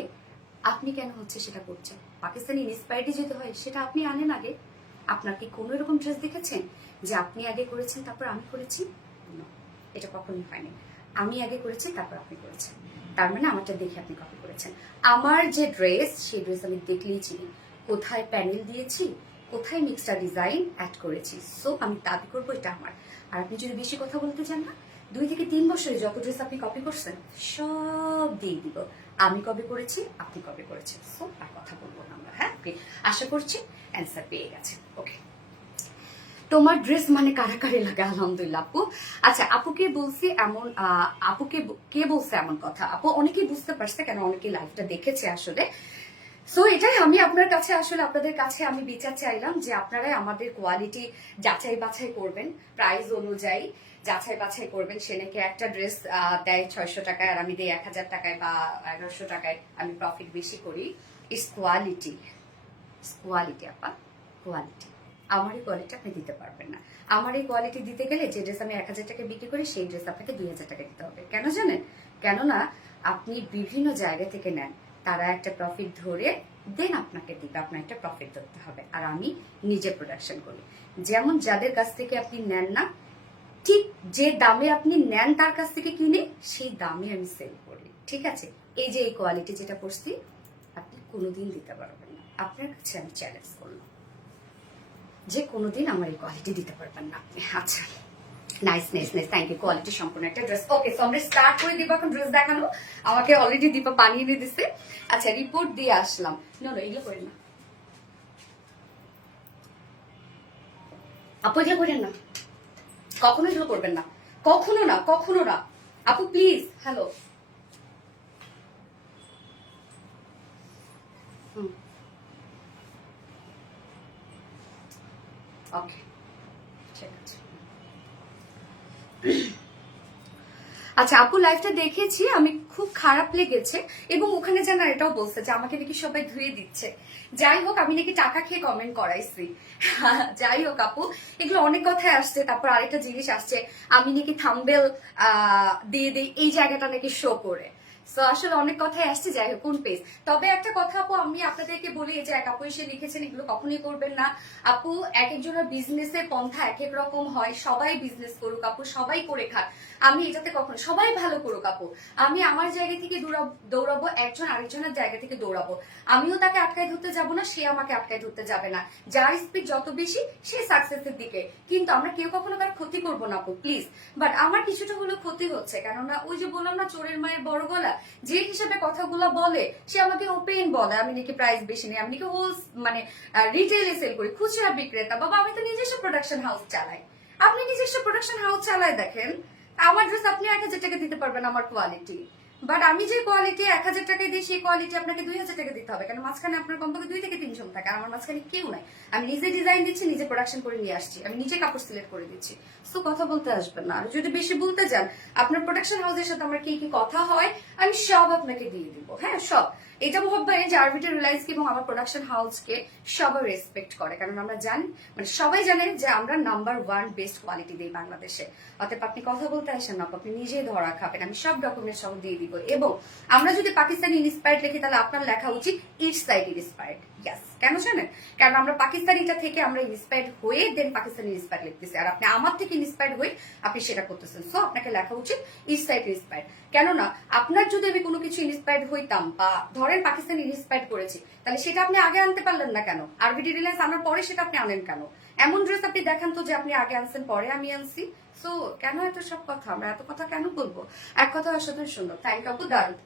আপনি কেন হচ্ছে সেটা করছেন? পাকিস্তানি ইন্সপায়ার্ডই যেতে হয় সেটা আপনি আনেন আগে। আপনার কি কোনো এরকম ড্রেস দেখেছেন যে আপনি আগে করেছেন তারপর আমি করেছি? না, এটা কখনোই হয়নি। আমি আগে করেছি তারপর আপনি করেছেন, তার মানে আমারটা দেখে আপনি কপি করেছেন। আমার যে ড্রেস, সেই ড্রেস আমি দেখলেই চিনি কোথায় প্যানেল দিয়েছি, কোথায় মিক্সড ডিজাইন অ্যাড করেছি। সো আমি দাবি করবো এটা আমার। আর আপনি যদি বেশি কথা বলতে চান না, 2 থেকে 3 বছরে যত ড্রেস আপনি কপি করছেন সব দিয়ে দিব, আমি কবে করেছি আপনি কবে করেছেন। সো আর কথা বলবো না আমরা, হ্যাঁ আশা করছি অ্যান্সার পেয়ে গেছে। ওকে, তোমার ড্রেস মানে কারাকারি লাগে আলহামদুলিল্লাহ আপু। আচ্ছা, আপুকে বলছি এমন, আপুকে কে বলছে এমন কথা? আপু অনেকেই বুঝতে পারছে, কেন অনেকেই লাইভটা দেখেছে আসলে। সো এটাই আমি আপনার কাছে আসলে আপনাদের কাছে আমি বিচার চাইলাম যে আপনারাই আমাদের কোয়ালিটি যাচাই বাছাই করবেন, প্রাইস অনুযায়ী যাচাই বাছাই করবেন। সে নাকি একটা ড্রেস দেয় 600 টাকায় আর আমি দিই 1000 টাকায় বা 1100 টাকায়, আমি প্রফিট বেশি করি। ইটস কোয়ালিটি, কোয়ালিটি আপা, কোয়ালিটি। আমার এই কোয়ালিটি আপনি দিতে পারবেন না। আমার এই কোয়ালিটি দিতে গেলে যে ড্রেস আমি 1000 টাকা বিক্রি করি সেই ড্রেস আপনাকে 2000 টাকা দিতে হবে। কেন জানেন? কেননা আপনি বিভিন্ন জায়গা থেকে নেন, তারা একটা প্রফিট ধরে দেন আপনাকে দিবে, আপনার একটা প্রফিট ধরতে হবে। আর আমি নিজে প্রোডাকশন করি, যেমন যাদের কাছ থেকে আপনি নেন না, ঠিক যে দামে আপনি নেন তার কাছ থেকে কিনে সেই দামে আমি সেল করি। ঠিক আছে? এই যে এই কোয়ালিটি যেটা পড়ছি আপনি কোনোদিন দিতে পারবেন না। আপনার কাছে আমি চ্যালেঞ্জ করলাম যে কোনোদিন আমার এই কোয়ালিটি দিতে পারবেন না আপনি। আচ্ছা, nice nice nice, thank you. Quality সম্পূর্ণ একটা ড্রেস। ওকে, সো আমরা স্টার্ট করে দিব এখন ড্রেস দেখানো। আমাকে অলরেডি দীপা বানিয়ে এনে দিছে। আচ্ছা, রিপোর্ট দিয়ে আসলাম। নো নো, এগুলো করেন না আপু, এগুলো করেন না, কখনো এগুলো করবেন না, কখনো না, কখনো না আপু, প্লিজ। হ্যালো, ওকে, ঠিক আছে। আচ্ছা আপু, লাইফটা দেখেছি আমি, খুব খারাপ লেগেছে। এবং ওখানে যেন এটাও বলছে যে আমাকে নাকি সবাই ধুয়ে দিচ্ছে। যাই হোক, আমি নাকি টাকা খেয়ে কমেন্ট করাইছি। যাই হোক আপু, এগুলো অনেক কথাই আসছে। তারপর আরেকটা জিনিস আসছে, আমি নাকি থাম্বেল দিয়ে দিই, এই জায়গাটা নাকি শো করে। সো আসলে অনেক কথাই আসছে। যাই হোক, কোন পেজ। তবে একটা কথা আপু, আমি আপনাদেরকে বলি, যে এক আপু এসে লিখেছেন এগুলো কখনোই করবেন না আপু। এক একজনের বিজনেসের পন্থা এক এক রকম হয়। সবাই বিজনেস করুক আপু, সবাই করে খাক, আমি এটাতে কখনো, সবাই ভালো করুক আপু, আমি আমার জায়গা থেকে দৌড়াবো, একজন আরেকজনের জায়গা থেকে দৌড়াবো। আমিও তাকে আটকায় ধরতে যাব না, সে আমাকে আটকায় ধরতে যাবে না। যার স্পিড যত বেশি সে সাকসেসের দিকে। কিন্তু আমরা কেউ কখনো তার ক্ষতি করবো না আপু, প্লিজ। বাট আমার কিছুটা হলেও ক্ষতি হচ্ছে, কেননা ওই যে বললাম না, চোরের মায়ের বড় গলা, যে হিসেবে কথাগুলো বলে, সে আমাকে ওপেন বলে আমি নাকি প্রাইস বেশি নেই, আমি নাকি হোল মানে রিটেইলে সেল করি, খুচরা বিক্রেতা। বাবা, আমি তো নিজস্ব প্রোডাকশন হাউস চালাই। আপনি নিজস্ব প্রোডাকশন হাউস চালায় দেখেন, আমার ড্রেস আপনি 1000 টাকা দিতে পারবেন আমার কোয়ালিটি। বাট আমি যে কোয়ালিটি 1000 টাকায় দিই, সেই কোয়ালিটি আপনাকে 2000 টাকা দিতে হবে। কারণ মাঝখানে আপনার কমপক্ষে 2 থেকে 3 জন থাকে, আর আমার মাঝখানে কেউ নাই। আমি নিজে ডিজাইন দিচ্ছি, নিজে প্রোডাকশন করে নিয়ে আসছি, আমি নিজে কাপড় সিলেক্ট করে দিচ্ছি। সো কথা বলতে আসবেন না। আর যদি বেশি বলতে যান, আপনার প্রোডাকশন হাউসের সাথে আমার কি কি কথা হয় আমি সব আপনাকে দিয়ে দিব। হ্যাঁ, সব। এটা ভাববেন যে আরবিটা রিলায়েন্স এবং আমার প্রোডাকশন হাউসকে সবাই রেসপেক্ট করে, কারণ আমরা জানি, মানে সবাই জানেন যে আমরা নাম্বার 1 বেস্ট কোয়ালিটি দিই বাংলাদেশে। অতএব আপনি কথা বলতে আসেন না, আপনি নিজেই ধরা খাবেন। আমি সব ডকুমেন্ট সহ দিয়ে দিব। এবং আমরা যদি পাকিস্তানি ইন্সপায়ার্ড লিখি, তাহলে আপনার লেখা উচিত ইটস সাইড ইন্সপায়ার্ড। ইয়াস, কেন জানেন? কারণ আমরা পাকিস্তানিটা থেকে আমরা ইন্সপায়ার্ড হয়ে দেন পাকিস্তানি ইন্সপায়ার্ড লিখতেছি, আর আপনি আমার থেকে ইন্সপায়ার্ড হয়ে আপনি সেটা করতেছেন। সো আপনাকে লেখা উচিত ইটস সাইড ইন্সপায়ার্ড। কেননা আপনার যদি আমি কোনো কিছু ইন্সপায়ার্ড হইতাম, বা ধরেন পাকিস্তানি ইন্সপায়ার্ড করেছি, তাহলে সেটা আপনি আগে আনতে পারলেন না কেন? আরবিডি রিলায়েন্স আনার পরে সেটা আপনি আনেন কেন? এমন ড্রেস আপনি দেখান তো যে আপনি আগে আনছেন পরে আমি আনছি। সো কেন এত সব কথা, আমরা এত কথা কেন বলবো? এক কথা আসলে সুন্দর। থ্যাংক ইউ আপু, দারুন।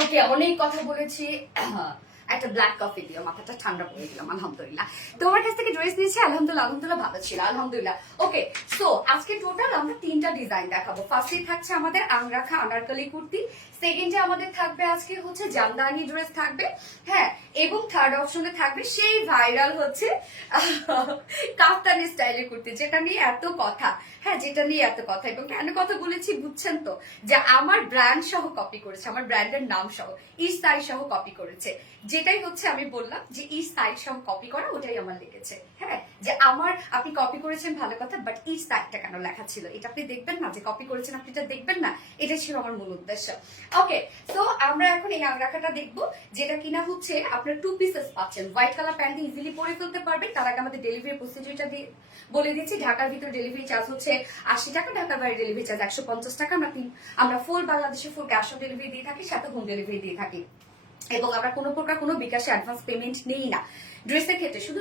ওকে, অনেক কথা বলেছি। একটা ব্ল্যাক কফি দিও, মাথাটা ঠান্ডা করে দিলাম। আলহামদুলিল্লাহ, তোমার কাছ থেকে ড্রেস নিয়েছি, আলহামদুলিল্লাহ, আলহামদুলিল্লাহ ভালো ছিল, আলহামদুলিল্লাহ। ওকে, সো আজকে টোটাল আমরা 3টা ডিজাইন দেখাবো। ফার্স্টে থাকছে আমাদের আংরাখা আনারকলি কুর্তি, সেকেন্ডে আমাদের থাকবে আজকে হচ্ছে জামদানি ড্রেস থাকবে, হ্যাঁ, এবং থার্ড অপশনে থাকবে সেই ভাইরাল হচ্ছে কাফতানি স্টাইলের কুর্তি, যেটা নিয়ে এত কথা। হ্যাঁ, যেটা নিয়ে এত কথা। এবং কেন কথা বলেছি বুঝছেন তো, যে আমার ব্র্যান্ড সহ কপি করেছে, আমার ব্র্যান্ডের নাম সহ ইস্ট সাইড সহ কপি করেছে। যেটাই হচ্ছে আমি বললাম যে ইস্ট সাইড সহ কপি করা, ওটাই আমার লেগেছে। হ্যাঁ, যে আমার আপনি কপি করেছেন ভালো কথা, বাট ইস্ট সাইডটা কেন লেখা ছিল এটা আপনি দেখবেন না, যে কপি করেছেন আপনি এটা দেখবেন না, এটাই ছিল আমার মূল উদ্দেশ্য। ওকে, তো আমরা এখন এই আংরাখাটা দেখবো, যেটা কিনা হচ্ছে আপনার 2 পিসেস পাচ্ছেন। হোয়াইট কালার প্যান্ট দিয়ে ইজিলি পরে ফেলতে পারবেন। তার আগে আমাদের ডেলিভারি প্রসিডিউরটা দিয়ে বলে দিচ্ছি। ঢাকার ভিতরে ডেলিভারি চার্জ হচ্ছে 80 টাকা, ঢাকার বাইরে ডেলিভারি চার্জ 150 টাকা। আমরা ফুল বাংলাদেশে ফুল ক্যাশ অন ডেলিভারি দিয়ে থাকি, সাথে হোম ডেলিভারি দিয়ে থাকি। এবং আমরা কোনো প্রকার কোনো বিকাশে অ্যাডভান্স পেমেন্ট নেই না ড্রেসের ক্ষেত্রে। শুধু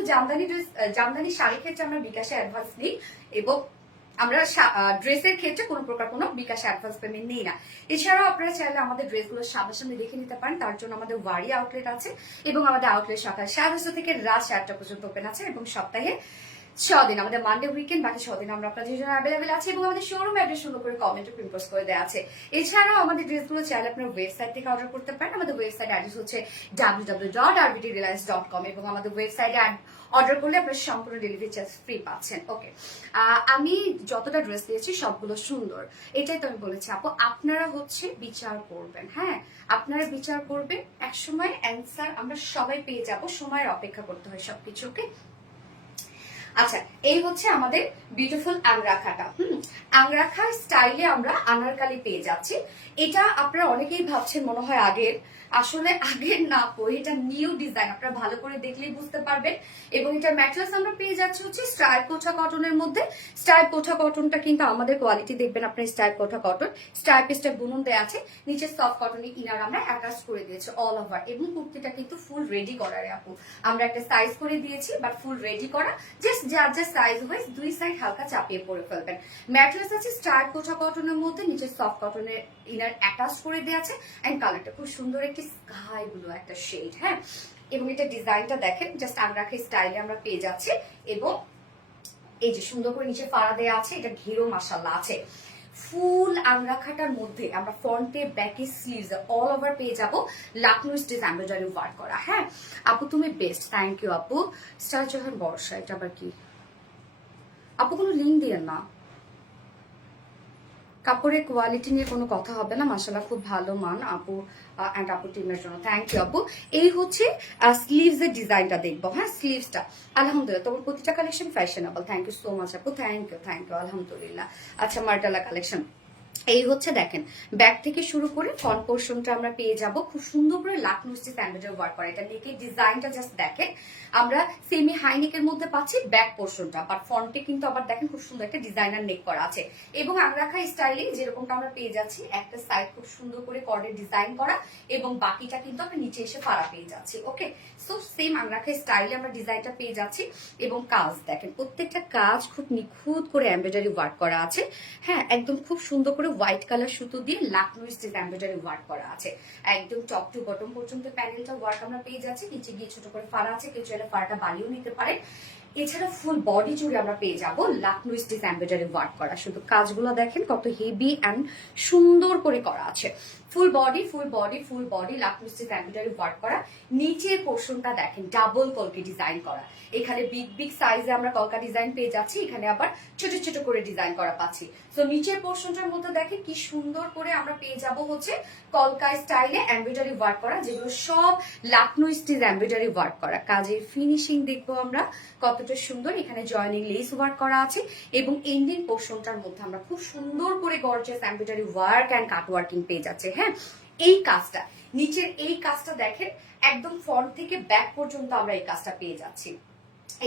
জামদানি শাড়ির ক্ষেত্রে আমরা বিকাশে অ্যাডভান্স নিই, এবং আমরা ড্রেসের ক্ষেত্রে কোনো প্রকার কোনো বিকাশে অ্যাডভান্স পেমেন্ট নেই না। এছাড়াও আপনারা চাইলে আমাদের ড্রেসগুলো সামনাসামনি দেখে নিতে পারেন। তার জন্য আমাদের ওয়ারি আউটলেট আছে, এবং আমাদের আউটলেট সকাল 7:30 থেকে রাত 8টা পর্যন্ত ওপেন আছে, এবং সপ্তাহে 6 দিন, আমাদের মানডে উইকেন্ড, বাকি 6 দিন আমরা আপনাদের জন্য অ্যাভেলেবেল আছে এবং আমাদের শোরুম অ্যাড্রেস সুন্দর করে কমেন্টে প্রিন্ট পোস্ট করে দেওয়া আছে। এছাড়াও আমাদের ড্রেসগুলো চাইলে আপনার ওয়েবসাইট থেকে অর্ডার করতে পারেন। আমাদের ওয়েবসাইট অ্যাড্রেস হচ্ছে www.rbtreliance.com এবং আমাদের ওয়েবসাইটে অর্ডার করলে আপনার সম্পূর্ণ ডেলিভারি চার্জ ফ্রি পাচ্ছেন। ওকে, আমি যতটা ড্রেস দিয়েছি সবগুলো সুন্দর, এটাই তো আমি বলেছি আপু। আপনারা হচ্ছে বিচার করবেন, হ্যাঁ আপনারা বিচার করবেন, একসময় অ্যান্সার আমরা সবাই পেয়ে যাব, সময়ের অপেক্ষা করতে হয় সবকিছুকে। আচ্ছা, এই হচ্ছে আমাদের বিউটিফুল আংরাখাটা। আংরাখা স্টাইলে আমরা আনারকালি পেয়ে যাচ্ছি। এটা আপনারা অনেকেই ভাবছেন মনে হয় আগের, আসলে আগের না আপু, এটা নিউ ডিজাইন, আপনারা ভালো করে দেখলেই বুঝতে পারবেন। এবং এটার ম্যাটেরিয়ালস আমরা পেয়ে যাচ্ছি হচ্ছে স্ট্রাইপ কোঠা কটনের মধ্যে। স্ট্রাইপ কোঠা কটনটা কিন্তু আমাদের কোয়ালিটি দেখবেন আপনার, স্ট্রাইপ কোঠা কটন, স্ট্রাইপ স্ট্রাইপ বুনন দেওয়া আছে, নিচে সফট কটনের ইনার আমরা অ্যাটাচ করে দিয়েছি অল ওভার। এবং কুর্তিটা কিন্তু ফুল রেডি করা রে আপু, আমরা একটা সাইজ করে দিয়েছি বাট ফুল রেডি করা, জাস্ট যার যার সাইজ ওয়াইজ দুই সাইড হালকা চাপিয়ে পরে ফেলবেন। ম্যাটেরিয়ালস আছে স্ট্রাইপ কোঠা কটনের মধ্যে, নিচে সফট কটনের ইনার অ্যাটাচ করে দেওয়া আছে। এন্ড কালারটা খুব সুন্দর একটি স্কাই ব্লু একটা শেড, হ্যাঁ। এবং এটা ডিজাইনটা দেখেন, জাস্ট আংরাখা স্টাইলে আমরা পেয়ে যাচ্ছি। এবং এই যে সুন্দর করে নিচে ফাড়া দেওয়া আছে, এটা ঘেরো মাশাআল্লাহ আছে। ফুল আংরাখাটার মধ্যে আমরা ফ্রন্টে ব্যাকে স্লিভস অল ওভার পেয়ে যাব লাকনো স্টিচ এমব্রয়ডারি ওয়ার্ক করা। হ্যাঁ আপু তুমি বেস্ট, থ্যাংক ইউ আপু। স্টার জোহান বর্ষা, এটা আবার কি আপু? কোনো লিঙ্ক দিয়েন না, কাপড়ের কোয়ালিটি নিয়ে কোনো কথা হবে না, মাশাআল্লাহ খুব ভালো মান আপু অ্যান্ড আপু টিমের জন্য, থ্যাংক ইউ আপু। এই হচ্ছে স্লিভস এর ডিজাইনটা দেখবো, হ্যাঁ স্লিভসটা আলহামদুলিল্লাহ তোমার প্রতিটা collection fashionable, thank you so much আপু, থ্যাংক ইউ আলহামদুলিল্লাহ। আচ্ছা মার্টালা কালেকশন, এই হচ্ছে দেখেন ব্যাক থেকে শুরু করে ফ্রন্ট পোর্শনটা আমরা পেয়ে যাব খুব সুন্দর করে লাকনো স্টিচ এমব্রয়ডারি ওয়ার্ক করা। এটা নেকের ডিজাইনটা জাস্ট দেখেন, আমরা সেমি হাই নেকের মধ্যে পাচ্ছি ব্যাক পোর্শনটা, বাট ফ্রন্টে কিন্তু আবার দেখেন খুব সুন্দর একটা ডিজাইনার নেক করা আছে। এবং আংরাখা স্টাইলে যেরকমটা আমরা পেয়ে যাচ্ছি, একটা সাইড খুব সুন্দর করে কর্ডের ডিজাইন করা এবং বাকিটা কিন্তু আমরা নিচে এসে ফাড়া পেয়ে যাচ্ছি। ওকে, সো সেম আংরাখা স্টাইলে আমরা ডিজাইনটা পেয়ে যাচ্ছি। এবং কাজ দেখেন, প্রত্যেকটা কাজ খুব নিখুঁত করে এমব্রয়ডারি ওয়ার্ক করা আছে, হ্যাঁ একদম খুব সুন্দর করে হোয়াইট কালার সুতো দিয়ে লাকনো স্টিচ এমব্রয়ডারি ওয়ার্ক করা আছে। একদম টপ টু বটম পর্যন্ত প্যানেলটা ওয়ার্ক আমরা পেয়ে যাচ্ছি, নিচে গিয়ে ছোট করে ফাড়া আছে, কেউ চাইলে ফাড়াটা বাড়িয়েও নিতে পারে। এছাড়া ফুল বডি জুড়ে আমরা পেয়ে যাব লাকনো স্টিচ এমব্রয়ডারি ওয়ার্ক করা। শুধু কাজগুলো দেখেন কত হেভি অ্যান্ড সুন্দর করে করা আছে। Full body Lucknow stitch embroidery work করা। নিচের পোর্শনটা দেখেন ডাবল কলকি ডিজাইন করা, এখানে বিগ সাইজে আমরা কলকা ডিজাইন পেয়ে যাচ্ছি, এখানে আবার ছোট ছোট করে ডিজাইন করা পাচ্ছি। তো নিচের পোর্শনটার মধ্যে দেখেন কি সুন্দর করে আমরা পেয়ে যাব হচ্ছে কলকা স্টাইলে এমব্রয়ডারি ওয়ার্ক করা, যেগুলো সব লাকনো স্টিচ এমব্রয়ডারি ওয়ার্ক করা। কাজের ফিনিশিং দেখবো আমরা কতটা সুন্দর, এখানে জয়েনিং লেস ওয়ার্ক করা আছে এবং এন্ডিং পোর্শনটার মধ্যে আমরা খুব সুন্দর করে gorgeous embroidery work and cut working পেয়ে যাচ্ছে। হ্যাঁ এই কাজটা, নিচের এই কাজটা দেখেন একদম ফ্রন্ট থেকে ব্যাক পর্যন্ত আমরা এই কাজটা পেয়ে যাচ্ছি।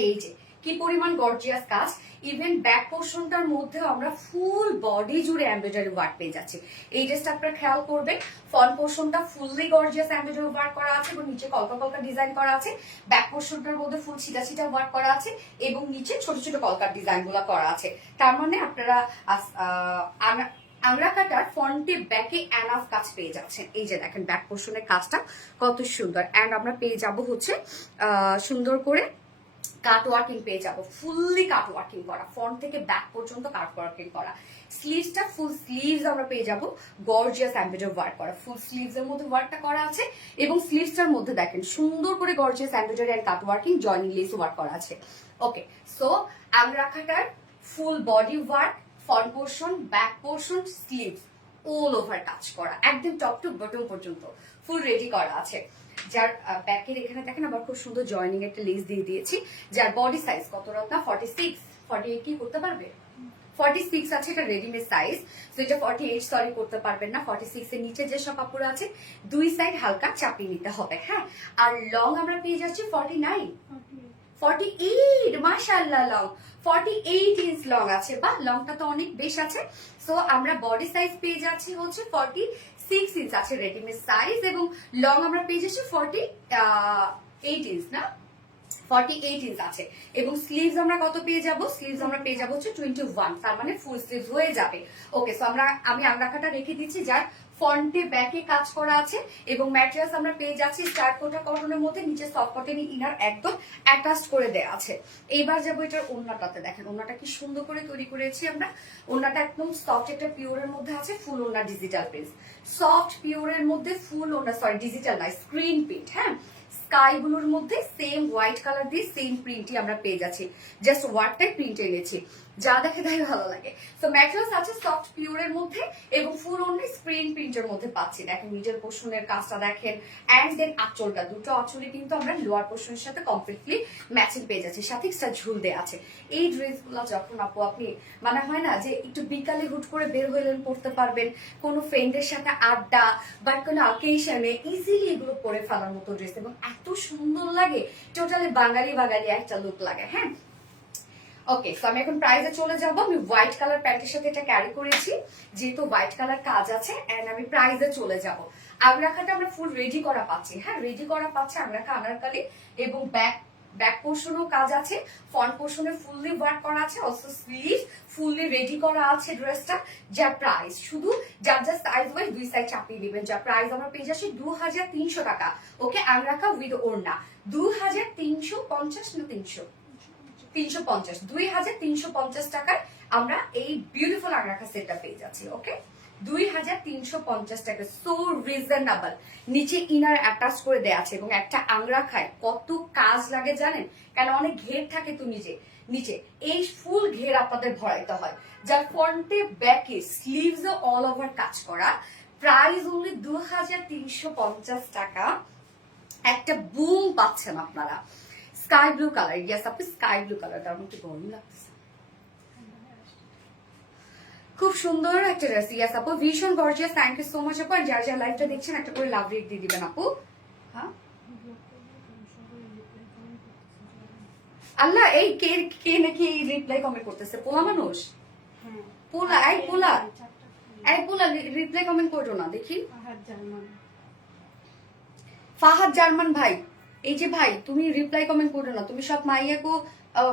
এই যে কি পরিমাণ গর্জিয়াস কাজ, ইভেন ব্যাক পোর্শনটার মধ্যেও আমরা ফুল বডি জুড়ে এমব্রয়ডারি ওয়ার্ক পেয়ে যাচ্ছি। এই ড্রেসটা আপনারা খেয়াল করবেন, ফ্রন্ট পোর্শনটা ফুললি গর্জিয়াস এমব্রয়ডারি ওয়ার্ক করা আছে এবং নিচে কলকা কলকা ডিজাইন করা আছে, ব্যাক পোর্শনটার মধ্যে ফুল ছিটা ছিটা ওয়ার্ক করা আছে এবং নিচে ছোট ছোট কলকার ডিজাইন গুলা করা আছে। তার মানে আপনারা আংরাখাটার ফ্রন্টে ব্যাকে এনাফ কাজ পেয়ে যাচ্ছেন। এই যে দেখেন ব্যাক পোর্শনের কাজটা কত সুন্দর, এন্ড আমরা পেয়ে যাব হচ্ছে সুন্দর করে কাট ওয়ার্কিং পেয়ে যাবো, ফুললি কাট ওয়ার্কিং করা, ফ্রন্ট থেকে ব্যাক পর্যন্ত কাট ওয়ার্কিং করা। স্লিভসটা ফুল স্লিভস আমরা পেয়ে যাবো গর্জিয়াস এমব্রয়ডারি ওয়ার্ক করা, ফুল স্লিভস এর মধ্যে ওয়ার্কটা করা আছে এবং স্লিভসটার মধ্যে দেখেন সুন্দর করে gorgeous embroidery and cut working joining lace work করা আছে। ওকে, সো আংরাখাটার full body work, front portion, back portion, sleeves all over কাজ করা, একদম টপ টু বটম পর্যন্ত ফুল রেডি করা আছে। যার ব্যাকের এখানে দেখেন আবার খুব সুন্দর জয়েনিং একটা লেস দিয়ে দিয়েছি। যার বডি সাইজ কত রত্না 46, 48 কি করতে পারবে? 46 আছে, এটা রেডিমেড সাইজ, তো এটা 48 সরি করতে পারবেন না। 46 এর নিচে যে সব কাপড় আছে দুই সাইড হালকা চাপিয়ে নিতে হবে, হ্যাঁ। আর লং আমরা পেয়ে যাচ্ছি 49, 48 মাশাআল্লাহ, লং 48 ইঞ্চ লং আছে, বা লংটা তো অনেক বেশ আছে। সো আমরা বডি সাইজ পেয়ে যাচ্ছি হচ্ছে 46 ইঞ্চ আছে রেডিমেড সাইজ এবং লং আমরা পেয়ে যাচ্ছি 48 ইঞ্চ না 48 ইঞ্চ আছে। এবং স্লিভস আমরা কত পেয়ে যাব? স্লিভস আমরা পেয়ে যাব হচ্ছে 21, তার মানে ফুল স্লিভস হয়ে যাবে। ওকে, সো আমি আংরাখাটা রেখে দিচ্ছি যার ফ্রন্টে ব্যাকে কাজ করা আছে এবং ম্যাটেরিয়ালস আমরা পেয়ে যাচ্ছি স্টার্ট কোটা কটনের মধ্যে, নিচে সফট কটন ইনার একদম অ্যাটাচ করে দেওয়া আছে। এইবার যাবো এটার ওড়নাটাতে, দেখেন ওড়নাটা কি সুন্দর করে তৈরি করেছি আমরা। ওড়নাটা একদম সফট একটা পিওরের মধ্যে আছে, ফুল ওড়না ডিজিটাল প্রিন্ট, সফট পিওরের মধ্যে ফুল ওড়না, সরি ডিজিটাল নয় স্ক্রিন প্রিন্ট, হ্যাঁ স্কাই ব্লুর মধ্যে সেম হোয়াইট কালার দিয়ে সেম প্রিন্টই আমরা পেয়ে যাচ্ছি, জাস্ট ওয়ার্ডটাই প্রিন্ট এনেছি, যা দেখে তাই ভালো লাগে। সো ম্যাটেরিয়ালস আছে সফট পিওরের মধ্যে এবং ফুল অন্য স্ক্রিন প্রিন্টের মধ্যে পাচ্ছি। দেখেন নিজের পোর্শনের কাজটা দেখেন, অ্যান্ড দেন আঁচলটা, দুটো আঁচলে কিন্তু আমরা লোয়ার পোর্শনের সাথে কমপ্লিটলি ম্যাচিং পেয়ে যাচ্ছি, সাথে এক্সট্রা ঝুল দেওয়া আছে। এই ড্রেসগুলো যখন আপু আপনি মানে হয় না যে একটু বিকালে হুট করে বের হইলেন পড়তে পারবেন, কোনো ফ্রেন্ডের সাথে আড্ডা বা কোনো অকেশনে ইজিলি এগুলো পরে ফেলার মতো ড্রেস, এবং এত সুন্দর লাগে, টোটালি বাঙালি বাঙালি একটা লুক লাগে। হ্যাঁ ওকে, সো আমি এখন প্রাইসে চলে যাব। আমি হোয়াইট কালার প্যান্টের সাথে এটা ক্যারি করেছি, যেহেতু হোয়াইট কালার কাজ আছে, এন্ড আমি প্রাইসে চলে যাব। আগ্রাখাটা আমরা ফুল রেডি করা পাচ্ছি, হ্যাঁ রেডি করা পাচ্ছে আগ্রাখা আনারকালি, এবং ব্যাক পোর্শনেও কাজ আছে, ফ্রন্ট পোর্শনে ফুললি ওয়ার্ক করা আছে, অলসো স্লিভ ফুললি রেডি করা আছে ড্রেসটা। যার প্রাইস শুধু যার যার সাইজ ওয়াইজ দুই সাইড চাপিয়ে দিবেন, যার প্রাইস আমরা পেয়ে যাচ্ছি 2300 টাকা। ওকে, আগ্রাখা উইথ ওড়না 2350 না 350, 2350 টাকায় আমরা এই বিউটিফুল আগ্রাখা সেটটা পেয়ে যাচ্ছি। ওকে, 2350 টাকা, সো রিজনেবল। নিচে ইনার অ্যাটাচ করে দেয়া আছে এবং একটা আংরাখায় কত কাজ লাগে জানেন, কারণ অনেক ঘের থাকে তো নিচে এই ফুল ঘের আপনাদের ভরাইতে হয়, যার ফ্রন্টে ব্যাকে স্লিভস অল ওভার কাজ করা। প্রাইস অনলি 2350 টাকা, একটা বুম পাচ্ছেন আপনারা। স্কাই ব্লু কালার, ইয়েস আপনি স্কাই ব্লু কালার, তার মধ্যে গরম লাগতেছে, খুব সুন্দর একটা ড্রেস। ইয়েস আপু, ভীষণ gorgeous, thank you so much আপু। আর যারা যারা লাইভটা দেখছেন একটা করে লাভ রেট দিয়ে দিবেন আপু। হ্যাঁ আল্লাহ, এই কে কে নাকি রিপ্লাই কমেন্ট করতেছে, পোলা মানুষ, পোলা পোলা রিপ্লাই কমেন্ট করো না দেখি। ফাহাদ জার্মান ভাই, এই যে ভাই তুমি রিপ্লাই কমেন্ট করো না, তুমি সব মাইয়াকো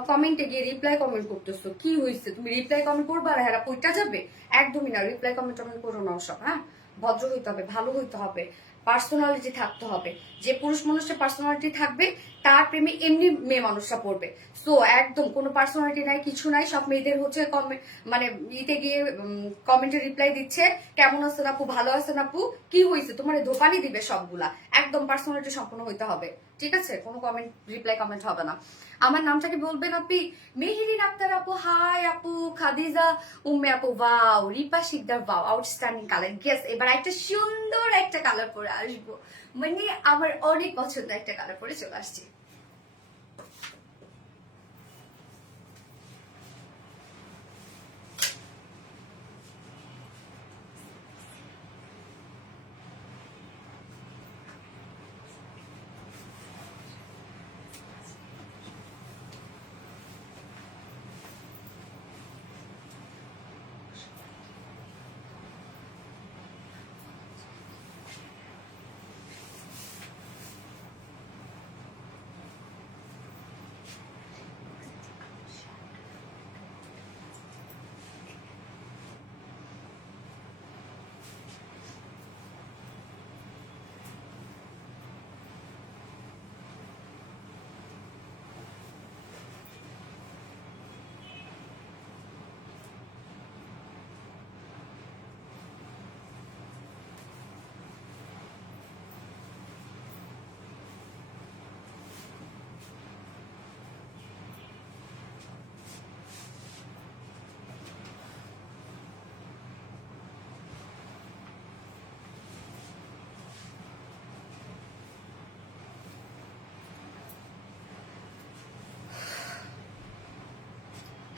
কমেন্টে গিয়ে রিপ্লাই কমেন্ট করতেছো, কি হয়েছে? তুমি রিপ্লাই কমেন্ট করবা আর হেরা পইটা যাবে? একদমই না, রিপ্লাই কমেন্ট করো না সব। হ্যাঁ, ভদ্র হইতে হবে, ভালো হইতে হবে, পার্সোনালিটি থাকতে হবে। যে পুরুষ মানুষের পার্সোনালিটি থাকবে তার প্রেমে এমনি মেয়ে মানুষরা পড়বে। সো একদম কোনো পার্সোনালিটি নাই, কিছু নাই, সব মেয়েদের হচ্ছে মানে ইতে গিয়ে কমেন্টে রিপ্লাই দিচ্ছে, কেমন আছেন আপু, ভালো আছেন আপু, কি হয়েছে, তোমার দোকানই দিবে সবগুলা। একদম পার্সোনালিটি সম্পূর্ণ হইতে হবে, ঠিক আছে? কোনো কমেন্ট রিপ্লাই কমেন্ট হবে না। আমার নামটা কি বলবেন আপনি? মেহেরিন আক্তার আপু, হাই আপু, খাদিজা উম্মে আপু, wow, Ripa Sikder, wow, outstanding colour. Guess এবার একটা সুন্দর একটা কালার পরে আসবো, মানে আমার অনেক পছন্দ একটা কালার পরে চলে আসছি।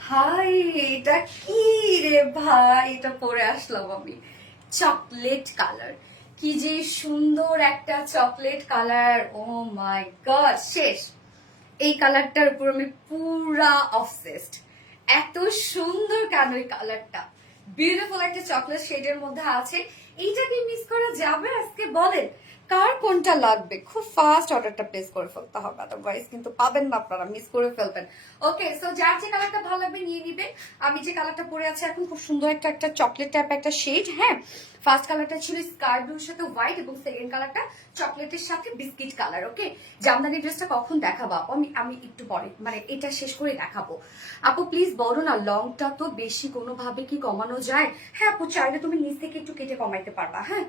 হাই, এটা কি রে ভাই, এটা পরে আসলাম আমি, চকলেট কালার, কি যে সুন্দর একটা চকলেট কালার, ও মাই গড, শেষ। এই কালারটার উপর আমি পুরা অবসেসড, এত সুন্দর কেন এই কালারটা, বিউটিফুল একটা চকলেট শেডের মধ্যে আছে, এইটা কি মিস করা যাবে আজকে বলেন? কার কোনটা লাগবে খুব ফাস্ট অর্ডারটা প্লেস করে ফেলতে হবে, আদারওয়াইজ কিন্তু পাবেন না, আপনারা মিস করে ফেলবেন। ওকে, সো যার যে কালারটা ভালো লাগবে নিয়ে নিবেন। আমি যে কালারটা পরে আছি এখন খুব সুন্দর একটা চকলেট টাইপ একটা শেড। হ্যাঁ, ফার্স্ট কালারটা ছিল স্কাই ব্লুর সাথে হোয়াইট এবং সেকেন্ড কালারটা চকলেটের সাথে বিস্কিট কালার। ওকে, জামদানি ড্রেসটা কখন দেখাবো আপু? আমি একটু পরে মানে এটা শেষ করে দেখাবো। আপু প্লিজ বলো না, লংটা তো বেশি কোনোভাবে কি কমানো যায়? হ্যাঁ আপু, চাইলে তুমি নিচ থেকে একটু কেটে কমাইতে পারবা। হ্যাঁ,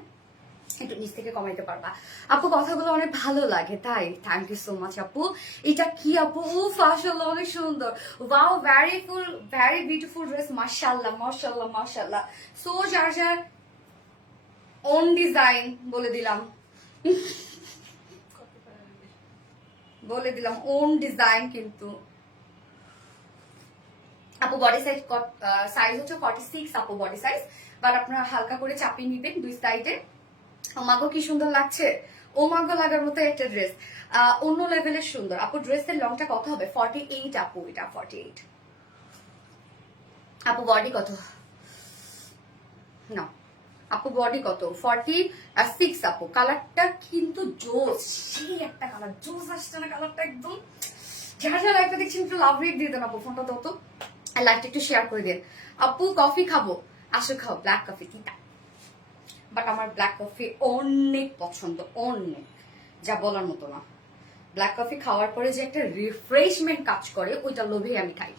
একটু নিচ থেকে কমাইতে পারবা। আপু কথাগুলো অনেক ভালো লাগে, তাই থ্যাংক ইউ সো মাচ আপু। এটা কি আপু? উফ আসলে অনেক সুন্দর। Wow, very beautiful dress. মাশাআল্লাহ মাশাআল্লাহ মাশাআল্লাহ। সো যার যার ওন ডিজাইন বলে দিলাম, বলে দিলাম ওন ডিজাইন। কিন্তু আপু বডি সাইজ হচ্ছে 46 আপু বডি সাইজ, বাট আপনারা হালকা করে চাপিয়ে নিবেন দুই সাইডে। ওমাগো কি সুন্দর লাগছে, ওমাগো লাগার মতো একটা ড্রেস, অন্য লেভেলের সুন্দর। আপু ড্রেসের লংটা কত হবে? 48 আপু, এটা 48। আপু বডি কত? না আপু বডি কত? 46 আপু। কালারটা কিন্তু জোস, সেই একটা কালার, জোস আসছে না কালারটা একদম। যারা যারা একটা দেখছেন একটু লাভ রেট দিয়ে দেন আপু, ফোনটা দাও তো, লাইভটা একটু শেয়ার করে দেন। আপু কফি খাবো, আসো খাও, ব্ল্যাক কফি কিটা, বাট আমার ব্ল্যাক কফি অনেক পছন্দ, অনেক, যা বলার মতো না। ব্ল্যাক কফি খাওয়ার পরে যে একটা রিফ্রেশমেন্ট কাজ করে, ওইটা লোভে আমি খাই।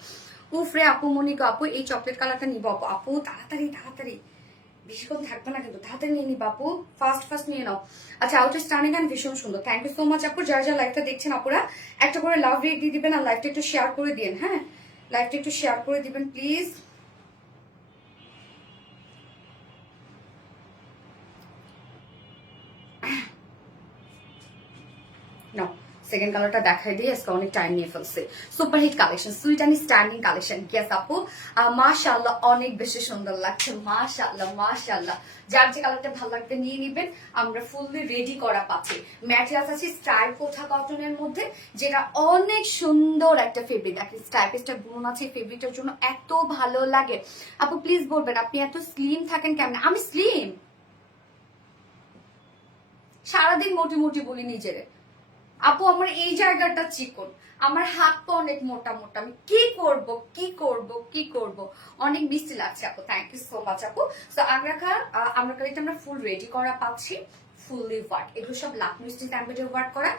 উফরে আপু, মনিকা আপু এই চকলেট কালারটা নিব আপু। আপু তাড়াতাড়ি তাড়াতাড়ি, বেশিক্ষণ থাকবে না কিন্তু, তাড়াতাড়ি নিয়ে নিবা আপু, ফার্স্ট ফার্স্ট নিয়ে নাও। আচ্ছা, আউটার স্টার্নিং অ্যান্ড ভীষণ সুন্দর। থ্যাংক ইউ সো মাচ আপু। যারা যারা লাইভটা দেখছেন আপুরা একটা করে লাভ রেট দিয়ে দিবেন, আর লাইভটা একটু শেয়ার করে দিন। হ্যাঁ, লাইভটা একটু শেয়ার করে দিবেন প্লিজ। No, সেকেন্ড কালারটা দেখাই দিই, আজকে অনেক টাইম নিয়ে ফেলছে। Super hit collection, sweet and standing collection. Yes আপু, মাশাআল্লাহ অনেক বেশি সুন্দর লাগছে, মাশাআল্লাহ মাশাআল্লাহ। যার যে কালারটা ভালো লাগবে নিয়ে নিবেন। আমরা ফুললি রেডি করা পাচ্ছি। ম্যাটেরিয়ালস আছে স্টাইল কোঠা কটনের মধ্যে, যেটা অনেক সুন্দর একটা ফেব্রিক। দেখেন স্টাইপেসটা বুনন আছে ফেব্রিকটার জন্য, এত ভালো লাগে। আপু প্লিজ বলবেন আপনি এত স্লিম থাকেন কেমন? আমি স্লিম, সারাদিন মোটি মোটি বলি নিজেরে। আপু আমার এই জায়গাটা চিকন, আমার হাত তো অনেক মোটা মোটা, আমি কি করব কি করব কি করব। অনেক মিষ্টি লাগছে আপু, থ্যাংক ইউ সো মাচ আপু। তো আমরা কালিটা আমরা ফুল রেডি করা পাচ্ছি, ফুললি ওয়ার্ক। এগুলো সব লাকমি স্টিচ এমব্রয়ডারি ওয়ার্ক করা,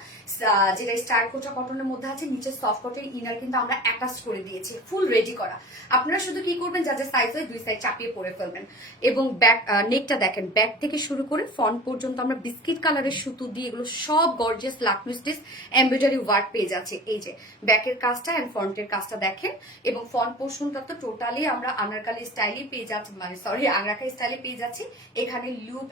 যেটা স্টাইল কোটা কটনের মধ্যে আছে। নিচে সফট কটন ইনার কিন্তু আমরা অ্যাটাচ করে দিয়েছি, ফুল রেডি করা। আপনারা শুধু কি করবেন, যাদের সাইজ হয় দুই সাইড চাপিয়ে পরে ফেলবেন। এবং ব্যাক নেকটা দেখেন, ব্যাক থেকে শুরু করে ফ্রন্ট পর্যন্ত আমরা বিস্কিট কালারের সুতো দিয়ে এগুলো সব gorgeous Lakme stitch embroidery work পেয়ে যাচ্ছে। এই যে ব্যাকের কাজটা এন্ড ফ্রন্টের কাজটা দেখেন। এবং ফ্রন্ট পোর্শনটা তো টোটালি আমরা আনারকালি স্টাইলে পেয়ে যাচ্ছি, মানে সরি আংরাখা স্টাইলে পেয়ে যাচ্ছি। এখানে লুপ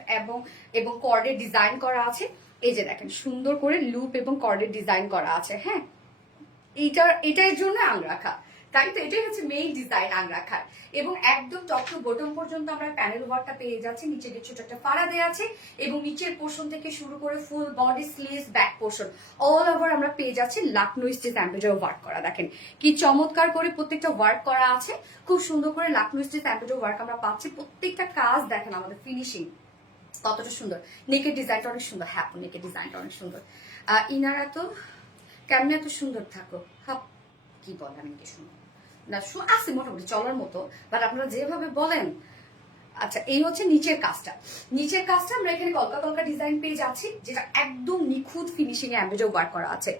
এবং কর্ডের ডিজাইন করা আছে। এই যে দেখেন সুন্দর করে লুপ এবং কর্ডের ডিজাইন করা আছে। হ্যাঁ, এটার জন্য আংরাখা, তাই তো এটাই হচ্ছে মেইন ডিজাইন আংরাখার। এবং একদম টপ টু বটম পর্যন্ত আমরা প্যানেল ওয়ার্কটা পেয়ে যাচ্ছি। নিচে ছোট একটা ফাড়া দেওয়া আছে এবং নিচের পোর্শন থেকে শুরু করে full body sleeves back portion all over আমরা পেয়ে যাচ্ছি লাকনো স্টিচ এমব্রয়ডারি ওয়ার্ক করা। দেখেন কি চমৎকার করে প্রত্যেকটা ওয়ার্ক করা আছে, খুব সুন্দর করে লাকনো স্টিচ এমব্রয়ডারি ওয়ার্ক আমরা পাচ্ছি। প্রত্যেকটা কাজ দেখেন আমাদের ফিনিশিং কতটা সুন্দর। নেকের ডিজাইনটা অনেক সুন্দর। হ্যাঁ, নেকের ডিজাইনটা অনেক সুন্দর। ইনারা তো কেমন এত সুন্দর থাকো, হাপ কি বলেন আমি কি শুনো না, আছে মোটামুটি চলার মতো, বাট আপনারা যেভাবে বলেন। আচ্ছা, এই হচ্ছে নিচের কাজটা। নিচের কাজটা আমরা এখানে কলকা কলকা ডিজাইন পেয়ে যাচ্ছি, যেটা একদম নিখুঁত ফিনিশিং এ এমব্রয়ডারি ওয়ার্ক করা আছে।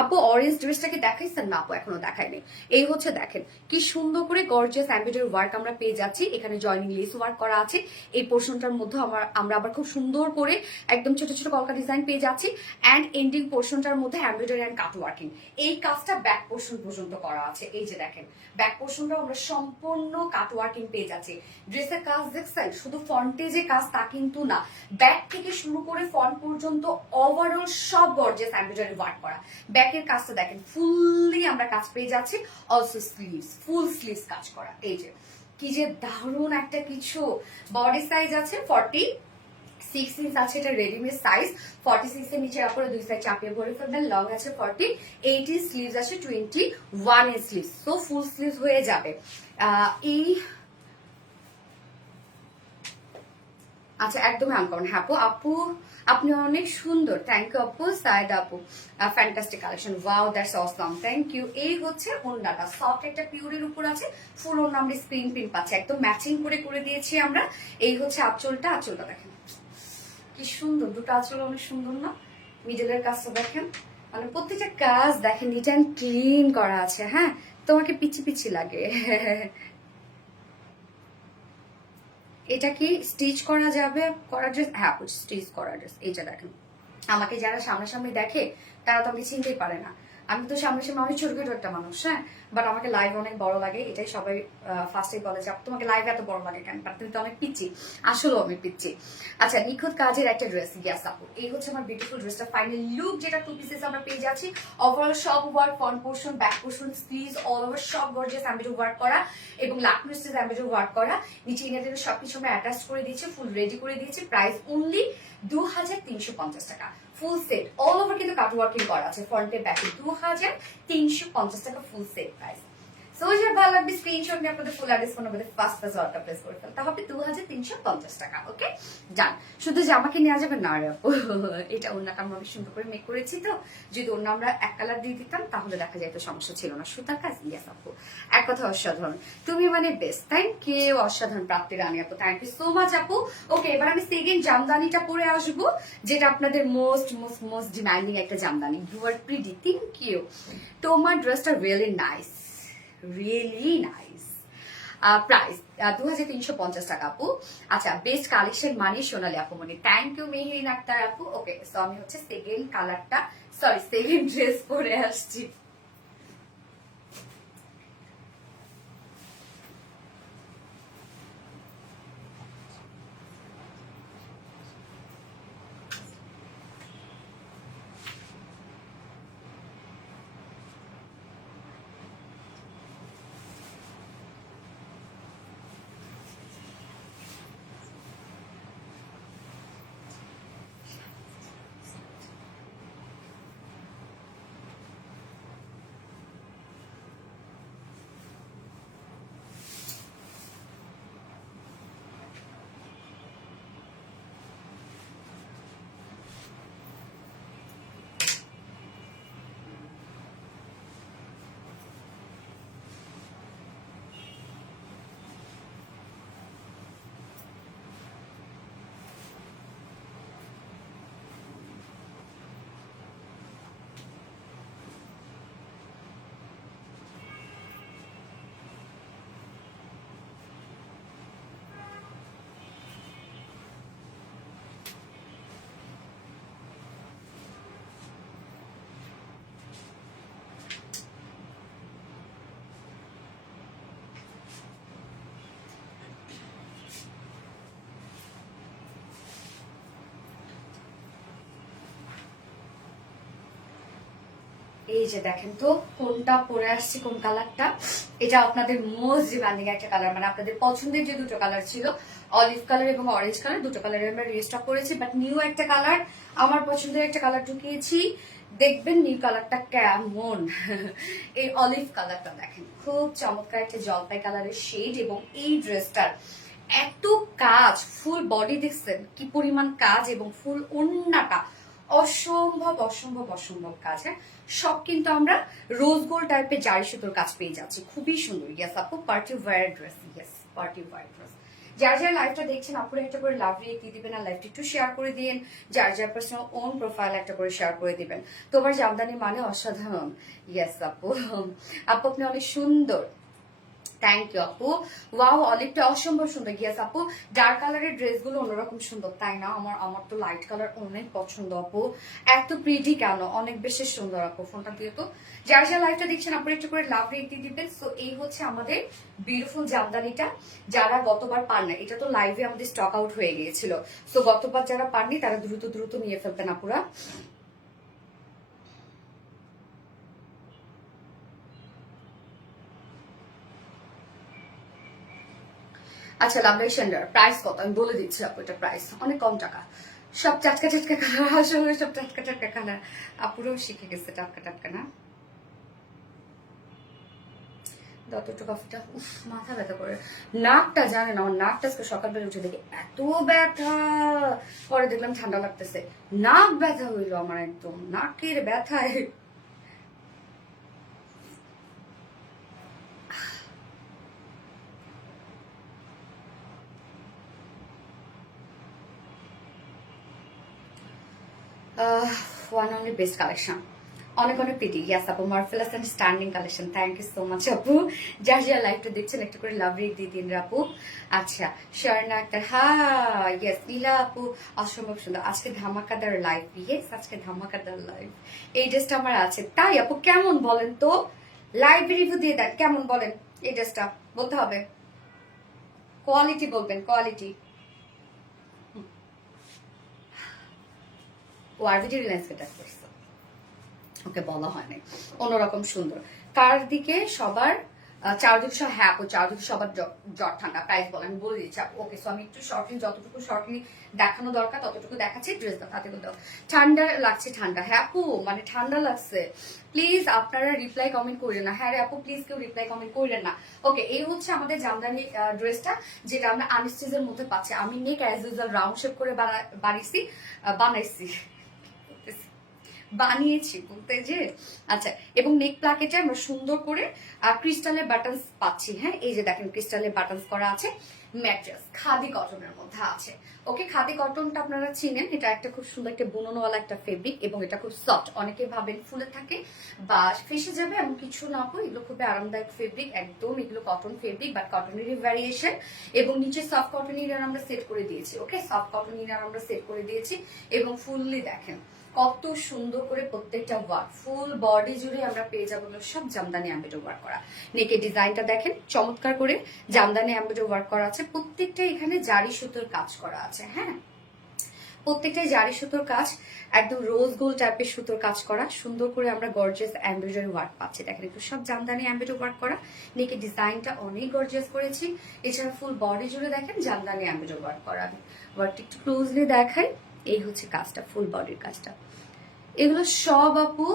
আপু অরেঞ্জ ড্রেসটাকে দেখাইছেন না? আপু এখনো দেখায়নি। এই হচ্ছে দেখেন কি সুন্দর করে গর্জিয়াস এমব্রয়ডারি ওয়ার্ক আমরা পেয়ে যাচ্ছি। এখানে জয়নিং লেস ওয়ার্ক করা আছে। এই পোর্শনটার মধ্যে আমরা আবার খুব সুন্দর করে একদম ছোট ছোট কলকা ডিজাইন পেয়ে যাচ্ছি। অ্যান্ড এন্ডিং পোর্শনটার মধ্যে এমব্রয়ডারি অ্যান্ড কাট ওয়ার্কিং। এই কাজটা ব্যাক পোর্শন পর্যন্ত করা আছে। এই যে দেখেন ব্যাক পোর্শনটা আমরা সম্পূর্ণ কাট ওয়ার্কিং পেয়ে যাচ্ছি। ড্রেসের কাজ দেখছেন, শুধু ফ্রন্টে যে কাজ তা কিন্তু না, ব্যাক থেকে শুরু করে ফ্রন্ট পর্যন্ত ওভারঅল সব গর্জিয়াস এমব্রয়ডারি ওয়ার্ক করা। ব্যাকের কাজটা দেখেন ফুললি আমরা কাজ পেয়ে যাচ্ছি। অলসো স্লিভস, ফুল স্লিভস কাজ করা। এই যে কি যে দারুণ একটা কিছু। বডি সাইজ আছে 46 ইঞ্চ আছে, এটা রেডিমেড সাইজ। 46 এর নিচে আপনারা দুই সাইড চাপিয়ে ভরে ফেলবেন। লং আছে 48 ইঞ্চ, স্লিভস আছে 21 inch sleeves, so full sleeves হয়ে যাবে। এই আচ্ছা, একদমই আনকমন। হ্যাঁ আপু, আপু আপনি অনেক সুন্দর, থ্যাংক ইউ আপু। সাইদ আপু, fantastic collection, wow that's awesome, thank you. এই হচ্ছে ওড়নাটা, সফট একটা পিওরের উপর আছে, ফুল ওড়না আমরা স্ক্রিন প্রিন্ট পাচ্ছি, একদম ম্যাচিং করে করে দিয়েছি আমরা। এই হচ্ছে আঁচলটা, আঁচলটা দেখেন কি সুন্দর, দুটো আঁচল অনেক সুন্দর না? মিডলের কাজটা দেখেন, মানে প্রত্যেকটা কাজ দেখেন নিট অ্যান্ড ক্লিন করা আছে। হ্যাঁ, তোমাকে পিছি পিছি লাগে। এটা কি স্টিচ করা যাবে? করা ড্রেস? হ্যাঁ, স্টিচ করা ড্রেস। এইটা দেখেন, আমাকে যারা সামনাসামনি দেখে তারা তো আমাকে চিনতেই পারে না। আমি তো সামনাসামনি অনেক ছোটখাটো একটা মানুষ, হ্যাঁ, বাট আমাকে লাইভ অনেক বড় লাগে, এটাই সবাই ফার্স্টে বলে যে তোমাকে লাইভ এত বড় লাগে কেন, বাট তুমি তো অনেক পিচ্ছি। আসলেও আমি পিচ্ছি। আচ্ছা, নিখুঁত কাজের একটা ড্রেস, ইয়াস আপু, এই হচ্ছে আমার বিউটিফুল ড্রেসটা, ফাইনাল লুক, যেটা 2 পিসেস আমরা পেয়ে যাচ্ছি। ওভারঅল সব work, front portion, back portion, sleeves, all over সব গর্জিয়াস এমব্রয়ডারি ওয়ার্ক করা এবং লাকমি স্টিচ এমব্রয়ডারি ওয়ার্ক করা। নিচে ইনারের সবকিছু আমরা অ্যাটাচ করে দিয়েছি, ফুল রেডি করে দিয়েছি। প্রাইস অনলি 2350 টাকা। ফুল সেট অল ওভার কিন্তু কাট ওয়ার্কিং করা আছে, ফ্রন্টে ব্যাকে 2350 টাকা ফুল সেট প্রাইস। সো যার ভালো লাগবে স্ক্রিনশট নিয়ে আপনাদের ফুল অ্যাড্রেস ফোন নাম্বারে ফার্স্ট ফার্স্ট অর্ডার প্লেস করে ফেলতে হবে। 2350 টাকা। ওকে ডান। শুধু জামাকে নেওয়া যাবে না রে আপু, এটা ওড়নাটা আমরা অনেক সুন্দর করে মেক করেছি, তো যদি ওড়না আমরা এক কালার দিয়ে দিতাম তাহলে দেখা যায় তো সমস্যা ছিল না। সুতার কাজ, ইয়েস আপু, এক কথা অসাধারণ, তুমি মানে বেস্ট, থ্যাংক ইউ। অসাধারণ প্রাপ্তি রানী আপু, থ্যাংক ইউ সো মাচ আপু। ওকে, এবার আমি সেকেন্ড জামদানিটা পরে আসবো, যেটা আপনাদের মোস্ট মোস্ট মোস্ট ডিমান্ডিং একটা jamdani. You are pretty, thank you. তোমার ড্রেসটা really nice, really nice. Price 2350 টাকা আপু। আচ্ছা, বেস্ট কালেকশন মানে সোনালী আপু মনি, থ্যাংক ইউ মেহরিন আক্তার আপু। ওকে, সো আমি হচ্ছে সেকেন্ড কালারটা, সরি সেকেন্ড ড্রেস পরে আসছি। এই যে দেখেন তো কোনটা পরে আসছি, কোন কালারটা, এটা আপনাদের মোস্ট ডিমান্ডিং একটা কালার, মানে আপনাদের পছন্দের যে দুটো কালার ছিল, অলিভ কালার এবং অরেঞ্জ কালার, দুটো কালারে আমরা রিস্টক করেছি, বাট নিউ একটা কালার, আমার পছন্দের একটা কালার ঢুকিয়েছি। দেখবেন নিউ কালারটা কেমন। এই অলিভ কালারটা দেখেন, খুব চমৎকার একটা জলপাই কালারের শেড, এবং এই ড্রেসটার এত কাজ, ফুল বডি দেখছেন কি পরিমাণ কাজ, এবং ফুল ওড়নাটা অসম্ভব অসম্ভব অসম্ভব কাজ। হ্যাঁ, সব কিন্তু আমরা রোজ গোল্ড টাইপের জারি সুতোর কাজ পেয়ে যাচ্ছি, খুবই সুন্দর। ইয়াস আপু, party wear dress, yes party wear dress. যার যার লাইভটা দেখছেন আপুরা একটা করে লাভ রিয়েক্ট দিয়ে দিবেন, আর লাইভটা একটু শেয়ার করে দিন, যার যার পার্সোনাল ওন প্রোফাইল একটা করে শেয়ার করে দিবেন। তোমার জামদানি মানে অসাধারণ। ইয়েস আপু, আপু আপনি অনেক সুন্দর, থ্যাংক ইউ আপু। ওয়াও, অলিভটা অসম্ভব সুন্দর। গিয়াস আপু, ডার্ক কালারের ড্রেসগুলো অন্যরকম সুন্দর, তাই না? আমার তো লাইট কালার অনেক পছন্দ আপু, এত প্রিটি কেন, অনেক বেশি সুন্দর আপু। ফোনটা দিয়ে তো যার যার লাইভটা দেখছেন আপনারা একটু করে লাভ রেট দিয়ে দিবেন। সো এই হচ্ছে আমাদের বিউটিফুল জামদানিটা, যারা গতবার পান না, এটা তো লাইভে আমাদের স্টক আউট হয়ে গিয়েছিল, সো গতবার যারা পাননি তারা দ্রুত দ্রুত নিয়ে ফেলতেন আপুরা। আচ্ছা, লাভলাই সেন্ডার প্রাইস কত আমি বলে দিচ্ছি আপু, এটা প্রাইস অনেক কম টাকা। সব টাটকা টাটকা কালার, আসলে সব টাটকা টাটকা কালার, আপুরাও শিখে গেছে টাটকা টাটকা না। যতটা কফিটা উফ মাথা ব্যথা করে, নাকটা জানে না, আমার নাকটা আজকে সকালবেলা উঠে দেখি এত ব্যথা, পরে দেখলাম ঠান্ডা লাগতেছে, নাক ব্যথা হইলো আমার, একদম নাকের ব্যথায়। ওয়ান অনলি বেস্ট কালেকশন, অনেক অনেক পিটি। ইয়াস আপু, marvellous and standing collection, thank you so much আপু। যার যার লাইভটা দেখছেন একটু করে লাভ রেট দিয়ে দিন আপু। আচ্ছা শর্ণা আক্তার, হ্যাঁ ইয়েস নীলা আপু, অসম্ভব সুন্দর, আজকে ধামাকাদার লাইভ। ইয়েস আজকে ধামাকাদার লাইভ, এই ড্রেসটা আমার আছে। তাই আপু কেমন বলেন তো, লাইভ রিভিউ দিয়ে দেন কেমন বলেন, এই ড্রেসটা বলতে হবে, কোয়ালিটি বলবেন, কোয়ালিটি। ও আরবিটি রিলায়েন্স কেটার করছে, ওকে বলা হয়নি, অন্যরকম সুন্দর। কার দিকে সবার চারদিকে সব, হ্যাঁ আপু চারদিকে সবার জ্বর ঠান্ডা, প্রাইস বলেন বলে দিচ্ছি আপু। ওকে সো আমি একটু শর্টলি, যতটুকু শর্টলি দেখানো দরকার ততটুকু দেখাচ্ছি। ড্রেস হাতে দাও, ঠান্ডা লাগছে, ঠান্ডা, হ্যাঁ আপু মানে ঠান্ডা লাগছে। প্লিজ আপনারা রিপ্লাই কমেন্ট করেন না, হ্যাঁ রে আপু প্লিজ কেউ রিপ্লাই কমেন্ট করেন না। ওকে এই হচ্ছে আমাদের জামদানি ড্রেসটা, যেটা আমরা আনস্টিচের মধ্যে পাচ্ছি। আমি নেক অ্যাজ ইউজুয়াল রাউন্ড শেপ করে বানিয়েছি বলতে যে, আচ্ছা এবং নেক প্লাকেটে আমরা সুন্দর করে ক্রিস্টালের বাটনস পাচ্ছি। হ্যাঁ এই যে দেখেন ক্রিস্টালের বাটনস করা আছে, ম্যাট্রেস খাদি কটনের মধ্যে আছে। ওকে খাদি কটনটা আপনারা চিনেন, এটা একটা খুব সুন্দর একটা বুননওয়ালা একটা ফেব্রিক, এবং এটা খুব সফট, অনেকে ভাবেন ফুলে থাকে বা ফেসে যাবে এমন কিছু না আপু, এগুলো খুবই আরামদায়ক ফেব্রিক একদম, এগুলো কটন ফেব্রিক বাট কটনেরই ভ্যারিয়েশন। এবং নিচে সফট কটন ইনার আমরা সেট করে দিয়েছি। ওকে সফট কটন ইনার আমরা সেট করে দিয়েছি, এবং ফুললি দেখেন কত সুন্দর করে প্রত্যেকটা ওয়ার্ক, ফুল বডি জুড়ে আমরা পেয়ে যাবো সব জামদানি এমব্রয়ডারি ওয়ার্ক করা। নেকের ডিজাইনটা দেখেন চমৎকার করে জামদানি এমব্রয়ডারি ওয়ার্ক করা আছে, প্রত্যেকটা এখানে জারি সুতোর কাজ করা আছে। হ্যাঁ প্রত্যেকটাই জারি সুতোর কাজ, একদম রোজ গোল্ড টাইপের সুতোর কাজ করা, সুন্দর করে আমরা গর্জিয়াস এমব্রয়ডারি ওয়ার্ক পাচ্ছি। দেখেন একটু সব জামদানি এমব্রয়ডারি ওয়ার্ক করা, নেকের ডিজাইনটা অনেক গর্জিয়াস করেছি। এছাড়া ফুল বডি জুড়ে দেখেন জামদানি এমব্রয়ডারি ওয়ার্ক করা। ওয়ার্কটা একটু ক্লোজলি দেখাই, এই হচ্ছে কাজটা, ফুল বডির কাজটা। এগুলো সব আপু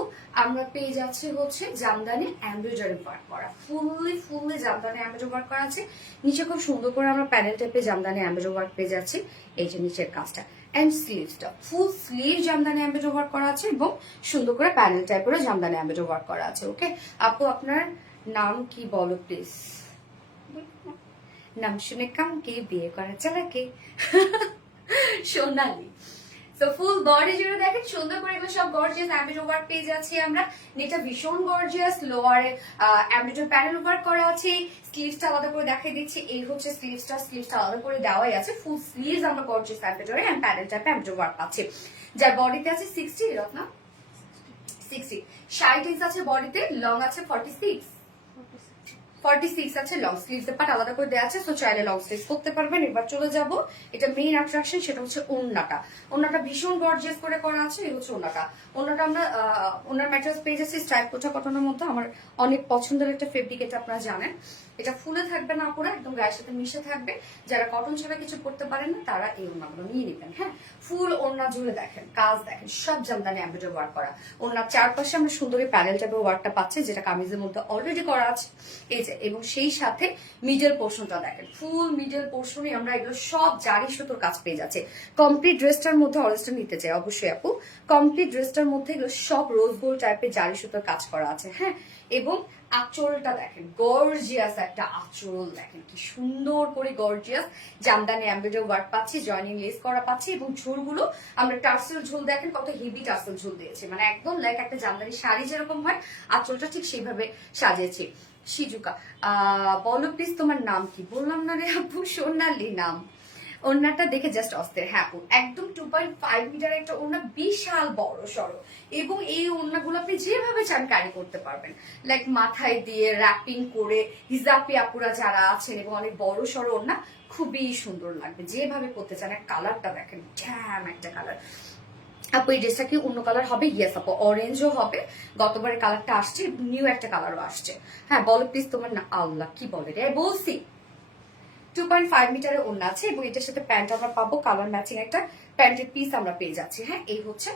আমরা পেয়ে যাচ্ছি হচ্ছে জামদানি এমব্রয়ডারি ওয়ার্ক করা, ফুললি জামদানি এমব্রয়ডারি ওয়ার্ক করা আছে। নিচে খুব সুন্দর করে আমরা প্যানেল টাইপের জামদানি এমব্রয়ডারি ওয়ার্ক পেয়ে যাচ্ছি। এই যে নিচের কাজটা এন্ড স্লিভসটা full sleeve jamdani embroidery work করা আছে, এবং সুন্দর করে প্যানেল টাইপেরও জামদানি এমব্রয়ডারি ওয়ার্ক করা আছে। ওকে আপু আপনার নাম কি বলো প্লিজ, নাম শুনে কামকে বিয়ে করা চালাকে সোনালি। তো ফুল বডি জুড়ে দেখেন সুন্দর করে এগুলো সব গর্জিয়াস এমব্রয়ডারি ওয়ার্ক পেয়ে যাচ্ছি আমরা। নেকটা ভীষণ গর্জিয়াস, লোয়ারে এমব্রয়ডারি প্যানেল ওয়ার্ক করা আছে। স্লিভসটা আলাদা করে দেখাই দিচ্ছি, এই হচ্ছে স্লিভসটা আলাদা করে দেওয়াই আছে। ফুল স্লিভস আমরা গর্জিয়াস এমব্রয়ডারি এন্ড প্যানেল টাইপে এমব্রয়ডারি ওয়ার্ক পাচ্ছি, যার বডিতে আছে 60 এরকম না 60 60 ইঞ্চ আছে বডিতে, লং আছে 46 আছে লং। স্লিভস এর পার্ট আলাদা করে দেওয়া আছে, সো চাইলে লং স্লিভস করতে পারবেন। এবার চলে যাব, এটা মেইন অ্যাট্রাকশন, সেটা হচ্ছে ওন্নাটা ভীষণ গর্জিয়াস করে করা আছে। এই হচ্ছে ওন্নাটা আমরা ওনার ম্যাটেরিয়ালস পেয়ে যাচ্ছি স্ট্রাইপ কোটা কটনের মধ্যে, আমার অনেক পছন্দের একটা ফেব্রিক, এটা আপনারা জানেন। এটা ফুলে থাকবে না পুরো, একদম গায়ের সাথে মিশে থাকবে। যারা কটন ছাড়া কিছু করতে পারেন না তারা এই ওন্নাগুলো নিয়ে নেবেন। হ্যাঁ ফুল ওন্না জুড়ে দেখেন কাজ, দেখেন সব জামদানি এমব্রয়ডারি ওয়ার্ক করা। ওন্নার চারপাশে আমরা সুন্দরী প্যানেল টাইপের ওয়ার্কটা পাচ্ছি, যেটা কামিজের মধ্যে অলরেডি করা আছে। এই যে, এবং সেই সাথে মিডল পোর্শনটা দেখেন, ফুল মিডল পোর্শনে আমরা এগুলো সব জারি সুতোর কাজ পেয়ে যাচ্ছে। কমপ্লিট ড্রেসটার মধ্যে অরেঞ্জটা নিতে চাই অবশ্যই আপু, কমপ্লিট ড্রেসটার মধ্যে এগুলো সব রোজ গোল্ড টাইপের জারি সুতোর কাজ করা আছে। হ্যাঁ এবং আঁচলটা দেখেন, গর্জিয়াস একটা আঁচল, দেখেন কি সুন্দর করে গর্জিয়াস জামদানি এমব্রয়ডারি ওয়ার্ক পাচ্ছি, জয়েনিং লেস করা পাচ্ছি। এবং ঝুলগুলো আমরা টার্সেল ঝুল দেখেন কত হেভি টার্সেল ঝুল দিয়েছে, মানে একদম লাইক একটা জামদানি শাড়ি যেরকম হয় আঁচলটা ঠিক সেইভাবে সাজিয়েছি। শিজুকা বলো প্লিজ তোমার নাম কি, বললাম না রে আপু সোনালি নাম। ওড়নাটা দেখে জাস্ট অস্থির। হ্যাঁ আপু একদম 2.5 মিটার একটা ওড়না, বিশাল বড় সড়ো, এবং এই ওড়নাগুলো আপনি যেভাবে চান ক্যারি করতে পারবেন, লাইক মাথায় দিয়ে র্যাপিং করে হিজাবি আপুরা যারা আছেন, এবং অনেক বড় সড়ো ওড়না, খুবই সুন্দর লাগবে যেভাবে করতে চান। কালারটা দেখেন ড্যাম একটা কালার। আপু এই ড্রেসটা কি অন্য কালার হবে? ইয়েস আপু অরেঞ্জও হবে, গতবারের কালারটা আসছে, নিউ একটা কালারও আসছে। হ্যাঁ বলো প্লিজ তোমার না, আল্লাহ কি বলে রে বলছি। 2.5 মিটারের ওড়না আছে, এবং এটার সাথে প্যান্ট আমরা পাবো কালার ম্যাচিং একটা প্যান্টের পিস আমরা পেয়ে যাচ্ছি। হ্যাঁ এই হচ্ছে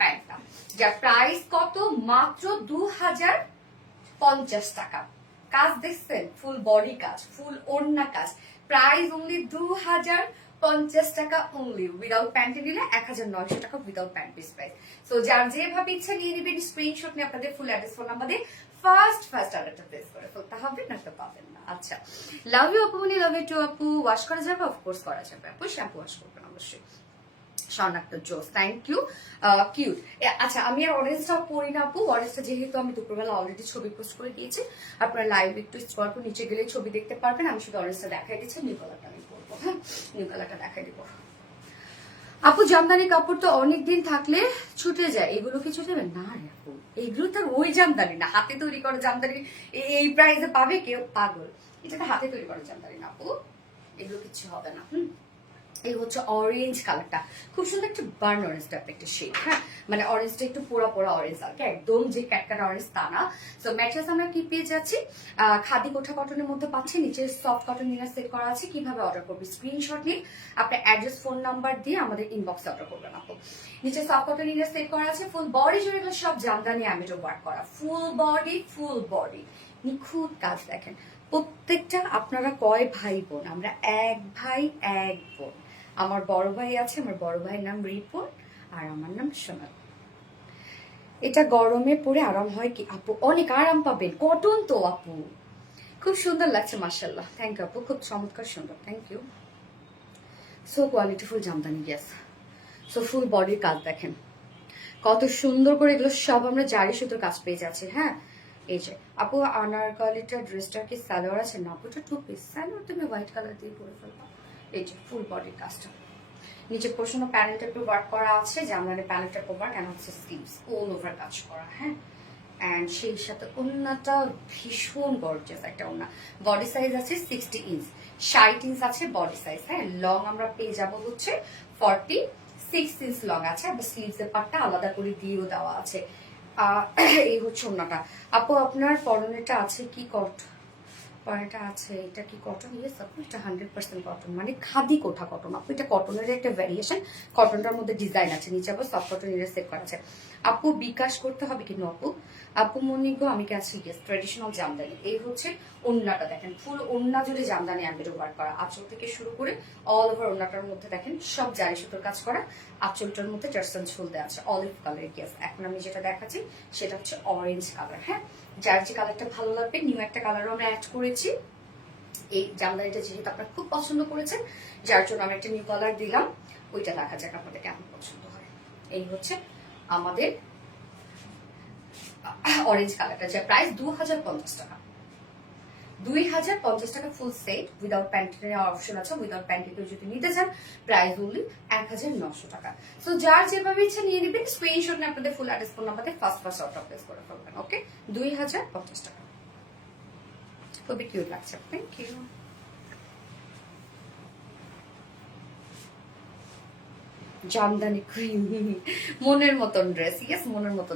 প্যান্টটা, যার প্রাইস কত মাত্র 2050 টাকা। কাজ দেখছেন, ফুল বডি কাজ, ফুল ওড়না কাজ, প্রাইস অনলি 2050 টাকা অনলি। উইদাউট প্যান্টে নিলে 1900 টাকা without pant piece price. So যার যেভাবে ইচ্ছা নিয়ে নেবেন, স্ক্রিনশট নিয়ে আপনাদের ফুল অ্যাড্রেস ফোন নাম্বার দিয়ে ফার্স্ট অর্ডারটা প্লেস করে ফেলতে হবে, না তো পাবেন না। আচ্ছা, লাভ ইউ আপু, লাভ ইউ টু আপু। ওয়াশ করা যাবে? অফকোর্স করা যাবে আপু, শ্যাম্পু ওয়াশ করবেন অবশ্যই। স্বর্ণাক্ত জোস, থ্যাংক ইউ, কিউট। আচ্ছা, আমি আর অরেঞ্জটা পরি না আপু, অরেঞ্জটা যেহেতু আমি দুপুরবেলা অলরেডি ছবি পোস্ট করে দিয়েছি, আপনারা লাইভ একটু স্ক্রল করে নিচে গেলে ছবি দেখতে পারবেন। আমি শুধু অরেঞ্জটা দেখাই দিচ্ছি, নিউ কালারটা আমি পরবো। হ্যাঁ, নিউ কালারটা দেখাই দিব আপু। জামদানি কাপড় তো অনেকদিন থাকলে ছুটে যায়, এগুলো কি ছুটে যাবে না রে আপু? এইগুলো তো ওই জামদানি না, হাতে তৈরি করা জামদানি এই প্রাইসে পাবে কেউ? পাগল, এটা তো হাতে তৈরি করা জামদানি না আপু, এগুলো কিছু হবে না। এই হচ্ছে অরেঞ্জ কালারটা, খুব সুন্দর একটা বার্ন অরেঞ্জ টাইপের একটা শেড। হ্যাঁ, মানে অরেঞ্জটা একটু পোড়া পোড়া অরেঞ্জ আর কি, একদম যে ক্যাটকাটা অরেঞ্জ তা না। সো ম্যাট্রেস আমরা কি পেয়ে যাচ্ছি? খাদি কোঠা কটনের মধ্যে পাচ্ছি, নিচে সফট কটন ইনার সেট করা আছে। কিভাবে অর্ডার করবে? স্ক্রিনশট নিয়ে আপনার অ্যাড্রেস ফোন নাম্বার দিয়ে আমাদের ইনবক্সে অর্ডার করবেন আপু। নিচে সফট কটন ইনার সেট করা আছে, ফুল বডি জুড়ে সব জামদানি আমিটো ওয়ার্ক করা, ফুল বডি নিখুঁত কাজ। দেখেন প্রত্যেকটা, আপনারা কয় ভাই বোন? আমরা এক ভাই এক বোন। আমার বড় ভাই আছে, আমার বড় ভাইয়ের নাম রিপন আর আমার নাম সোনাল। এটা গরমে পরে আরাম হয় কি আপু? অনেক আরাম পাবেন, কটন তো আপু, খুব সুন্দর লাগছে মাশাআল্লাহ। থ্যাংক ইউ আপু, খুব চমৎকার সুন্দর, thank you. So qualityful jamdani, গ্যাস। সো ফুল বডির কাজ দেখেন কত সুন্দর করে, এগুলো সব আমরা জারি সুতোর কাজ পেয়ে যাচ্ছি। হ্যাঁ, এই যে আপু আনারকলিটা ড্রেসটা কি সালোয়ার আছে? না আপু, এটা টু পিস সালোয়ার, তুমি হোয়াইট কালার দিয়ে পরে ফেলবা। এই যে ফুল বডির কাজটা, নিচে পোর্শন প্যানেলটা একটু ওয়ার্ক করা আছে, জামদানি প্যানেলটা ওভার কেন হচ্ছে স্লিভস অল ওভার কাজ করা। হ্যাঁ, অ্যান্ড সেই সাথে ওন্নাটা ভীষণ গর্জিয়াস একটা ওন্না। বডি সাইজ আছে 60 ইঞ্চ, 60 ইঞ্চ আছে বডি সাইজ। হ্যাঁ, লং আমরা পেয়ে যাবো হচ্ছে 46 ইঞ্চ লং আছে, আবার স্লিভসের পার্টটা আলাদা করে দিয়েও দেওয়া আছে। এই হচ্ছে ওন্নাটা আপু। আপনার পরনেটা আছে কি পরনেটা আছে, এটা কি কটন? ইয়েস আপু, এটা 100% কটন, মানে খাদি কোঠা কটন আপু। এটা কটনের একটা ভ্যারিয়েশন, কটনটার মধ্যে ডিজাইন আছে, নিচে আবার সফট কটন এর সেট করা আছে। আপু বিকাশ করতে হবে কিন্তু আপু। আপু মনিগো আমি কি আছি? Yes, traditional Jamdani. এই হচ্ছে ওন্নাটা, দেখেন ফুল ওন্না জুড়ে জামদানি এমব্রয়ডারি ওয়ার্ক করা, আঁচল থেকে শুরু করে অল ওভার ওন্নাটার মধ্যে দেখেন সব জারি সুতোর কাজ করা। আঁচলটার মধ্যে টার্সেল ঝুল দেওয়া আছে অলিভ কালার। ইয়েস, এখন আমি যেটা দেখাচ্ছি সেটা হচ্ছে অরেঞ্জ কালার। হ্যাঁ, যার যে কালারটা ভালো লাগবে, নিউ একটা কালারও আমরা অ্যাড করেছি। এই জামদানিটা যেহেতু আপনারা খুব পছন্দ করেছেন, যার জন্য আমি একটা নিউ কালার দিলাম, ওইটা দেখা যাক আপনাদের কেমন পছন্দ হয়। এই হচ্ছে আমাদের অরেঞ্জ কালারটা, যার প্রাইস 2050 টাকা। 2050 টাকা ফুল সেট, উইদাউট প্যান্টের অপশন আছে। উইদাউট প্যান্টে কেউ যদি নিতে চান, প্রাইস অনলি 1900 টাকা। সো যার যেভাবে ইচ্ছা নিয়ে নেবেন, স্ক্রিনশট নিয়ে আপনাদের ফুল অ্যাড্রেস ফোন নাম্বারে ফার্স্ট অর্ডার প্লেস করে ফেলবেন। ওকে, 2050 টাকা, খুবই কিউট লাগছে। Thank you. জামদানি ক্রিম, মনের মতন ড্রেস। ইয়েস, মনের মতো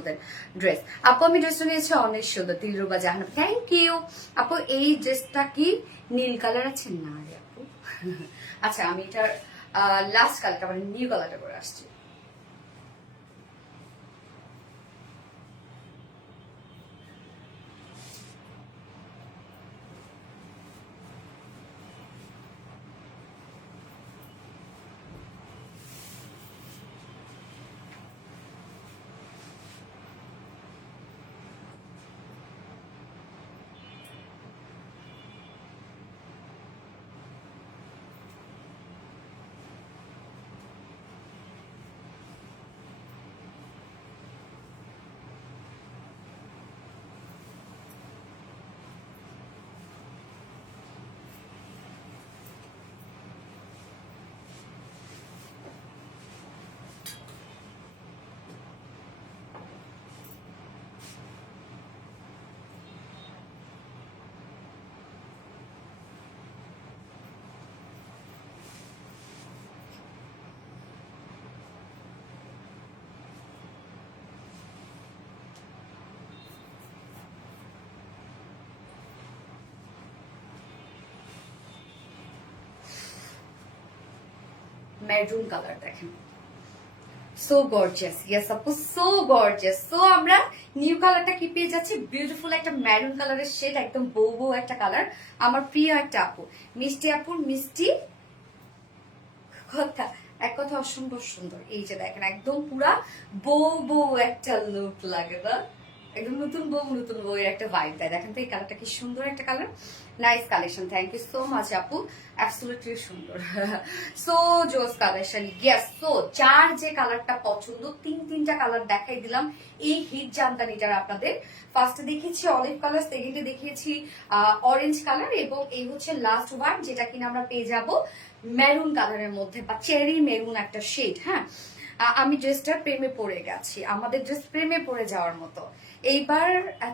ড্রেস আপু। আমি ড্রেসটা নিয়েছি অনেক সুন্দর, দিলরুবা জাহান, থ্যাংক ইউ আপু। এই ড্রেসটা কি নীল কালার আছে? না রে আপু। আচ্ছা, আমি এটার লাস্ট কালারটা মানে নিউ কালারটা করে আসছি। মেরুন কালার দেখেন, সো গর্জিয়াস, ইয়েস আপু, সো গর্জিয়াস। সো আমরা নিউ কালারটা কি পেয়ে যাচ্ছি, বিউটিফুল একটা ম্যারুন কালারের শেড, একদম বউ বউ একটা কালার, আমার প্রিয় একটা আপু, মিষ্টি আপুর মিষ্টি কথা, এক কথা অসম্ভব সুন্দর। এই যে দেখেন একদম পুরা বউ বউ একটা লুক লাগে না, একদম নতুন বউ নতুন বউয়ের একটা ভাইব দেয়। দেখেন তো এই কালারটা কি সুন্দর একটা colour, nice collection, thank you so much আপু, অ্যাবসলিউটলি সুন্দর। সো জোস কালেকশন, ইয়েস। সো যার যে কালারটা পছন্দ, তিনটা কালার দেখাই দিলাম এই হিট জামদানিটার আপনাদের। ফার্স্টে দেখিয়েছি অলিভ কালার, সেকেন্ডে দেখিয়েছি অরেঞ্জ কালার, এবং এই হচ্ছে লাস্ট ওয়ান যেটা কিনা আমরা পেয়ে যাব মেরুন কালারের মধ্যে, বা চেরি মেরুন একটা শেড। হ্যাঁ, আমি ড্রেসটা প্রেমে পড়ে গেছি, আমাদের ড্রেস প্রেমে পড়ে যাওয়ার মতো। এইবার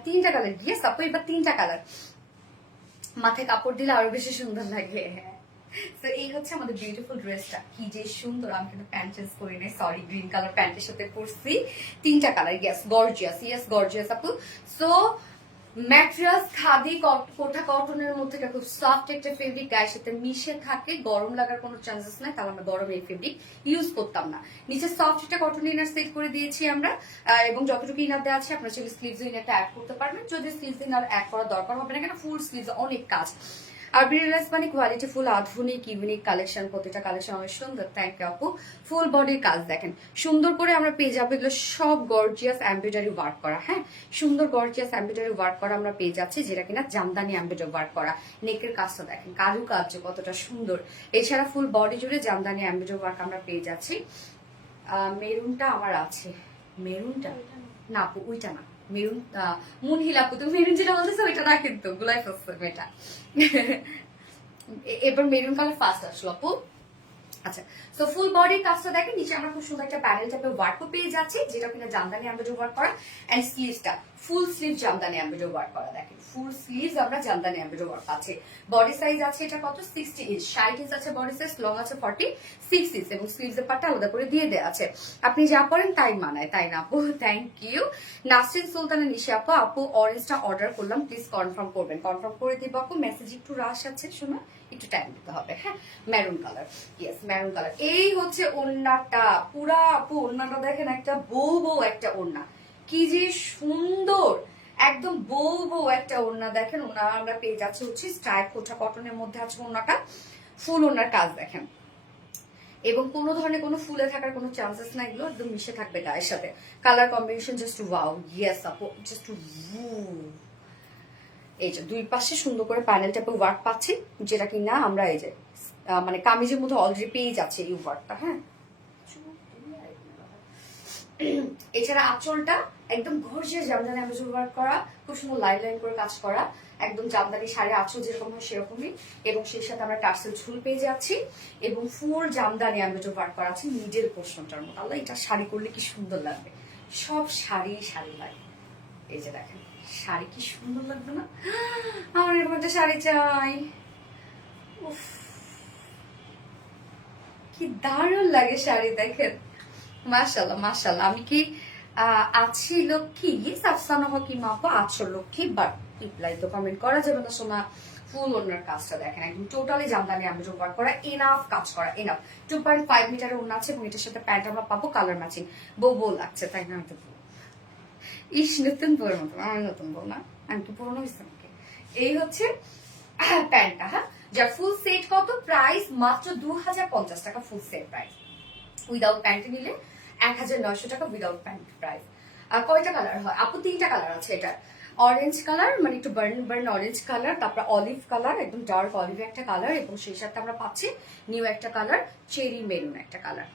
তিনটা কালার, ইয়েস আপু, এবার তিনটা কালার, মাথায় কাপড় দিলে আরো বেশি সুন্দর লাগে। হ্যাঁ, তো এই হচ্ছে আমাদের বিউটিফুল ড্রেসটা, কি যে সুন্দর। আমি কিন্তু প্যান্ট চেঞ্জ করি নাই, সরি, গ্রিন কালার প্যান্টের সাথে পরছি। তিনটা colour, yes gorgeous, yes gorgeous আপু। সো ম্যাটেরিয়ালস খাদি কোটা কটনের মধ্যে, এটা খুব সফট একটা ফেব্রিক, গায়ের সাথে মিশে থাকে, গরম লাগার কোনো চান্সেস নাই, তাহলে আমরা গরম এই ফেব্রিক ইউজ করতাম না। নিচে সফট একটা কটন ইনার সেট করে দিয়েছি আমরা, এবং যতটুকু ইনার দেওয়া আছে আপনারা চাইলে স্লিভস ইনারটা অ্যাড করতে পারবেন, যদি স্লিভস ইনার অ্যাড করার দরকার হবে না কেন, ফুল স্লিভস অনেক কাজ। আর বিরিয়াস মানে কোয়ালিটি ফুল, আধুনিক ইউনিক কালেকশন, প্রতিটা কালেকশন অনেক সুন্দর, থ্যাংক ইউ আপু। ফুল বডির কাজ দেখেন সুন্দর করে আমরা পেয়ে যাবো, এগুলো সব গর্জিয়াস এমব্রয়ডারি ওয়ার্ক করা। হ্যাঁ, সুন্দর গর্জিয়াস এমব্রয়ডারি ওয়ার্ক করা আমরা পেয়ে যাচ্ছি, যেটা কিনা জামদানি এমব্রয়ডারি ওয়ার্ক করা। নেকের কাজটা দেখেন কারু কাজ কতটা সুন্দর, এছাড়া ফুল বডি জুড়ে জামদানি এমব্রয়ডারি ওয়ার্ক আমরা পেয়ে যাচ্ছি। মেরুনটা আমার আছে, মেরুনটা না আপু, ওইটা না, মেরুন মুনহিল আপু, তুমি মেরুন যেটা বলতেছো ওইটা না, কিন্তু গুলাই ফসল এটা। এবার মেরুন কালার ফার্স্ট আসলো আপু। আচ্ছা, সো ফুল বডির কাজটা দেখেন, নিচে আমরা খুব সুন্দর একটা প্যানেল টাইপের ওয়ার্কও পেয়ে যাচ্ছি, যেটা কিনা জামদানি এমব্রয়ডারি ওয়ার্ক করা, এন্ড স্লিভসটা full sleeve jamdani embroidery work করা। দেখেন ফুল স্লিভস আমরা জামদানি এমব্রয়ডারি ওয়ার্ক পাচ্ছি। বডি সাইজ আছে এটা কত, 60 ইঞ্চ, 60 ইঞ্চ আছে বডি সাইজ, লং আছে 46 ইঞ্চ, এবং স্লিভসের পার্টটা আলাদা করে দিয়ে দেওয়া আছে। আপনি যা পরেন তাই মানায়, তাই না আপু? Thank you. নাসরিন সুলতানা নিশা আপু, আপু অরেঞ্জটা অর্ডার করলাম, প্লিজ কনফার্ম করবেন। কনফার্ম করে দিব আপু, মেসেজ একটু রাশ আছে, শোনো একটু টাইম দিতে হবে। হ্যাঁ, maroon colour, yes maroon colour. এই হচ্ছে ওড়নাটা, পুরা আপু ওড়নাটা দেখেন, একটা বউ বউ একটা ওড়না, কি যে সুন্দর, একদম বউ বউ একটা ওড়না। দেখেন ওড়না আমরা পেয়ে যাচ্ছি হচ্ছে স্ট্রাইপ কোটা কটনের মধ্যে আছে ওড়নাটা, ফুল ওড়নার কাজ দেখেন, এবং কোনো ধরনের কোনো ফুলে থাকার কোনো চান্সেস না, এগুলো একদম মিশে থাকবে গায়ের সাথে। Colour combination just wow, yes আপু, জাস্ট এই যে দুই পাশে সুন্দর করে প্যানেল টাইপের ওয়ার্ক পাচ্ছি, যেটা কি না আমরা এই যে মানে কামিজের মধ্যে অলরেডি পেয়ে যাচ্ছে এই ওয়ার্কটা। হ্যাঁ, এছাড়া আঁচলটা একদম গর্জিয়াস জামদানি এমব্রয়ডারি ওয়ার্ক করা, খুব সুন্দর লাইন লাইন করে কাজ করা, একদম জামদানি শাড়ি আঁচল যেরকম হয় সেরকমই, এবং সেই সাথে আমরা টার্সেল ঝুল পেয়ে যাচ্ছি, এবং ফুল জামদানি এমব্রয়ডারি ওয়ার্ক করা আছে মিডল পোর্শনটার মতো। আল্লাহ, এটা শাড়ি করলে কি সুন্দর লাগবে, সব শাড়ি শাড়ি লাগে। এই যে দেখেন শাড়ি কি সুন্দর লাগবে না, আমার এরকম একটা শাড়ি চাই, উফ কি দারুণ লাগে শাড়ি দেখেন, মাশাআল্লাহ মাশাআল্লাহ। আমি কি আছি লক্ষ্মী, সাফসানা হকি মাপা আছো লক্ষ্মী, বাট রিপ্লাই তো কমেন্ট করা যাবে না শোনা। ফুল ওনার কাজটা দেখেন, একদম টোটালি জামদানি এমব্রয়ডারি ওয়ার্ক করা, এনাফ কাজ করা, এনাফ। 2.5 মিটারের ওড়না আছে, এবং এটার সাথে প্যান্ট আমরা পাবো কালার ম্যাচিং। বউ বউ লাগছে তাই না? ইস, নতুন বউয়ের মতো, আমার নতুন বউ না, আমি তো পুরোনো হয়েছে আমাকে। এই হচ্ছে প্যান্টটা, হ্যাঁ, যার ফুল সেট কত প্রাইস, মাত্র 2050 টাকা full set price. Without pant নিলে 1900 টাকা উইদাউট প্যান্ট প্রাইস। আর কয়টা কালার হয় আপু? তিনটা কালার আছে এটা, অরেঞ্জ কালার মানে একটু বার্ন বার্ন অরেঞ্জ কালার, তারপর অলিভ কালার, একদম ডার্ক অলিভ একটা কালার, এবং সেই সাথে আমরা পাচ্ছি নিউ একটা কালার চেরি মেরুন একটা কালার।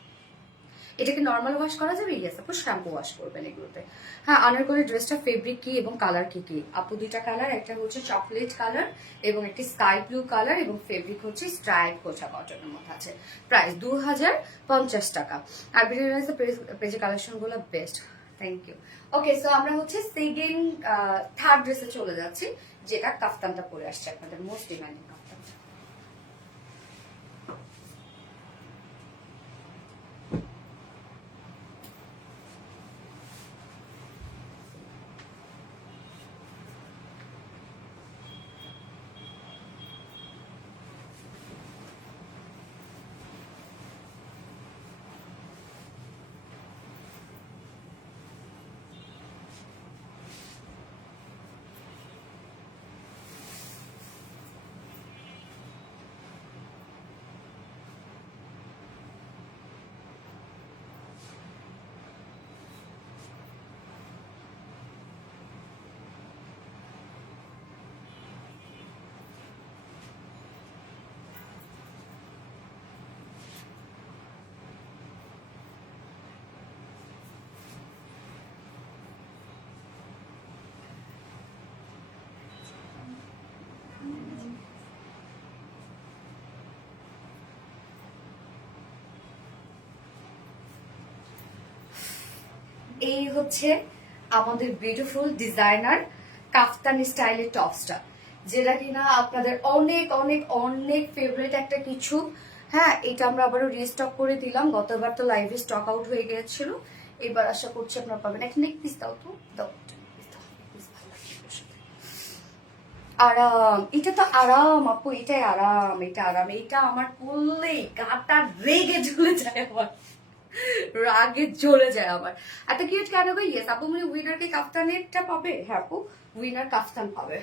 এটাকে নর্মাল ওয়াশ করা যাবে? ইয়েস আপু, শ্যাম্পু ওয়াশ করবেন এগুলোতে। হ্যাঁ, আনারকলি ড্রেসটা ফেব্রিক কি এবং কালার কি কি আপু? দুইটা কালার, একটা হচ্ছে চকলেট কালার এবং একটি স্কাই ব্লু কালার, এবং ফেব্রিক হচ্ছে স্ট্রাইপ কোচা কটনের মধ্যে আছে। প্রাইস 2050 টাকা। আর বিরিয়ানি পেজের কালেকশন গুলো best, thank you. Okay, so আমরা হচ্ছে সেকেন্ড থার্ড ড্রেসে চলে যাচ্ছি, যেটা কাফতানটা পরে আসছে আপনাদের মোস্ট ডিমান্ডিং কাফতান। এই হচ্ছে আমাদের বিউটিফুল ডিজাইনার কাফতানি স্টাইলের টপসটা, যেটা কিনা আপনাদের অনেক অনেক অনেক ফেভারিট একটা কিছু। হ্যাঁ, এটা আমরা আবারও রিস্টক করে দিলাম। গতবার তো লাইভে স্টক আউট হয়ে গিয়েছিল, এবার আশা করছি আপনারা পাবেন। একটা নেক পিস দাও তো, দাও আরাম। এটা তো আরাম আপু, এটাই আরাম, এটা আরাম। এটা আমার পরলেই গাটা রেগে ঝুলে যায় আমার, রাগে জ্বলে যায় আমার। এত কিউট কেন গো? ইয়েস আপু, মানে উইনার কি কাফতানেরটা পাবে? হ্যাঁ আপু, উইনার কাফতান পাবে।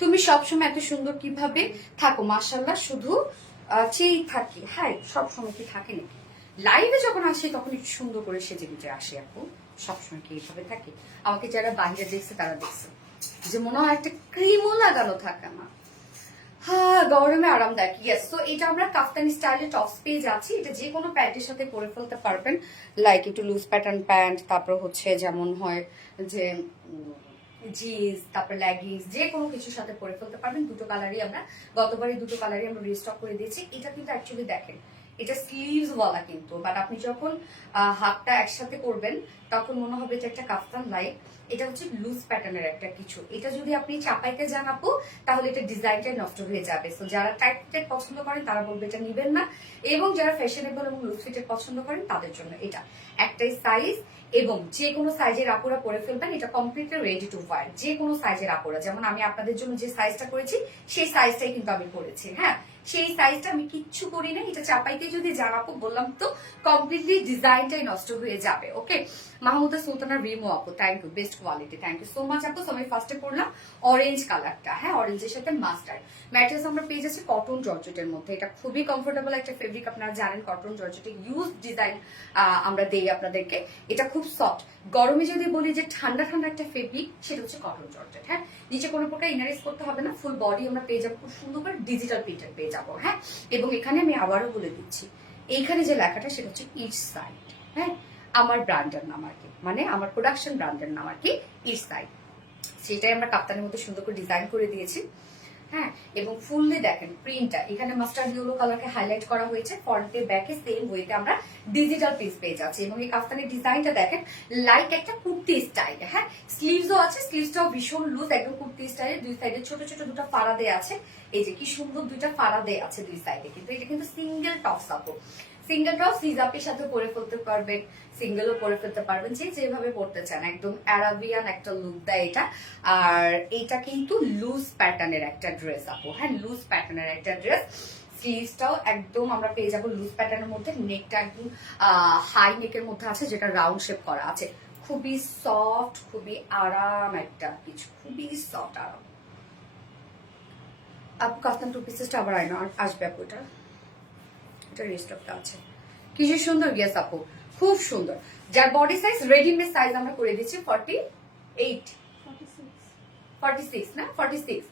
তুমি সবসময় এত সুন্দর কিভাবে থাকো? মাশাল্লাহ, শুধু চেয়ে থাকি। হ্যাঁ, সবসময় কি থাকে নাকি? লাইভে যখন আসি তখন একটু সুন্দর করে সেজে গুজে আসি আপু। সবসময় কি এইভাবে থাকে? আমাকে যারা বাইরে দেখছে তারা দেখছে যে মনে হয় একটা ক্রিমও লাগানো থাকে না। হ্যাঁ, গরমে আরামদায়ক। ইয়েস, তো এটা আমরা কাফতানি স্টাইলে টপস পেয়ে যাচ্ছি। এটা যে কোনো প্যান্টের সাথে পরে ফেলতে পারবেন, লাইক একটু লুজ প্যাটার্ন প্যান্ট, তারপর হচ্ছে যেমন হয় যে জিন্স, তারপর লেগিংস, যে কোনো কিছুর সাথে পরে ফেলতে পারবেন। দুটো কালারই আমরা গতবারই দুটো কালারই আমরা রিস্টক করে দিয়েছি। এটা কিন্তু অ্যাকচুয়ালি দেখেন, এটা স্লিভস ওয়ালা কিন্তু, বাট আপনি যখন হাতটা একসাথে করবেন তখন মনে হবে এটা একটা কাফতান লাইক। এটা হচ্ছে লুজ প্যাটার্নের একটা কিছু। এটা যদি আপনি চাপাইতে যান আপু, তাহলে এটা ডিজাইনটাই নষ্ট হয়ে যাবে। সো যারা টাইট ফিটেড পছন্দ করেন তারা বলবে এটা নিবেন না, এবং যারা ফ্যাশনেবল এবং লুজ ফিটেড পছন্দ করেন তাদের জন্য এটা একটাই সাইজ, এবং যে কোনো সাইজের আপুরা পরে ফেলবেন। এটা কমপ্লিটলি রেডি টু ওয়ার, যে কোনো সাইজের আপুরা। যেমন আমি আপনাদের জন্য যে সাইজটা করেছি সেই সাইজটাই কিন্তু আমি করেছি। হ্যাঁ, সেই সাইজটা আমি কিচ্ছু করি না। এটা চাপাইতে যদি জানাবো, বললাম তো কমপ্লিটলি ডিজাইনটাই নষ্ট হয়ে যাবে। ওকে, মাহমুদা সুলতানা রিমো আপু, thank you, best quality, thank you so much আপু। আমি ফার্স্টে পড়লাম অরেঞ্জ কালারটা। হ্যাঁ, অরেঞ্জের সাথে মাস্টার্ড ম্যাটেরিয়ালস আমরা পেয়ে যাচ্ছি কটন জর্জেটের মধ্যে। এটা খুবই কমফোর্টেবল একটা ফেব্রিক, আপনারা জানেন কটন জর্জেটে ইউজ ডিজাইন আমরা দেই আপনাদেরকে। এটা খুব সফট। গরমে যদি বলি যে ঠান্ডা ঠান্ডা একটা ফেব্রিক, সেটা হচ্ছে কটন জর্জেট। হ্যাঁ, নিচে কোনো প্রকার ইনারাইজ করতে হবে না, ফুল বডি আমরা পেয়ে যাবো খুব সুন্দর করে ডিজিটাল প্রিন্টেড পেয়ে যাবো। হ্যাঁ, এবং এখানে আমি আবারও বলে দিচ্ছি, এইখানে যে লেখাটা সেটা হচ্ছে ইচ সাইড। হ্যাঁ, আমার ব্র্যান্ডের নাম আর কি, মানে আমার প্রোডাকশন ব্র্যান্ডের নাম আর কি, ইচ সাইড। সেটাই আমরা কাপ্তানের মধ্যে সুন্দর করে ডিজাইন করে দিয়েছি। হ্যাঁ, এবং ফুললি দেখেন প্রিন্টটা এখানে মাস্টার্ড ইয়েলো কালারকে হাইলাইট করা হয়েছে। ফ্রন্টে ব্যাকে সেম ওয়েতে আমরা ডিজিটাল পিস পেয়ে যাচ্ছি, এবং এই কাফতানের ডিজাইনটা দেখেন লাইক একটা কুর্তি স্টাইল। হ্যাঁ, স্লিভসও আছে, স্লিভসটাও ভীষণ লুজ, একদম কুর্তি স্টাইলে। দুই সাইডে ছোট ছোট দুটো ফাড়া দেয়া আছে। এই যে কি সুন্দর দুইটা ফাড়া দেয়া আছে দুই সাইডে, কিন্তু এটা কিন্তু সিঙ্গেল টপস আপু। সিঙ্গেল টপ সিজাপের সাথে পরে ফেলতে পারবেন, সিঙ্গেলও পরে ফেলতে পারবেন, যে যেভাবে পড়তে চান। একদম অ্যারাবিয়ান একটা লুক দেয় এটা। আর এটা কিন্তু লুজ প্যাটার্নের একটা ড্রেস আপু। হ্যাঁ, লুজ প্যাটার্নের একটা ড্রেস। স্লিভসটাও একদম আমরা পেয়ে যাবো লুজ প্যাটার্নের মধ্যে। নেকটা একদম হাই নেকের মধ্যে আছে, যেটা রাউন্ড শেপ করা আছে। খুবই সফট, খুবই আরাম একটা কিছু, খুবই সফট আরাম আপু। কাফতান টু পিসেসটা আবার আসবে আপু। এটা রিস্টকটা আছে, কি যে সুন্দর। গেস আপু, খুব সুন্দর। যার বডি সাইজ রেডিমেড সাইজ আমরা করে দিচ্ছি 48 46 না 46।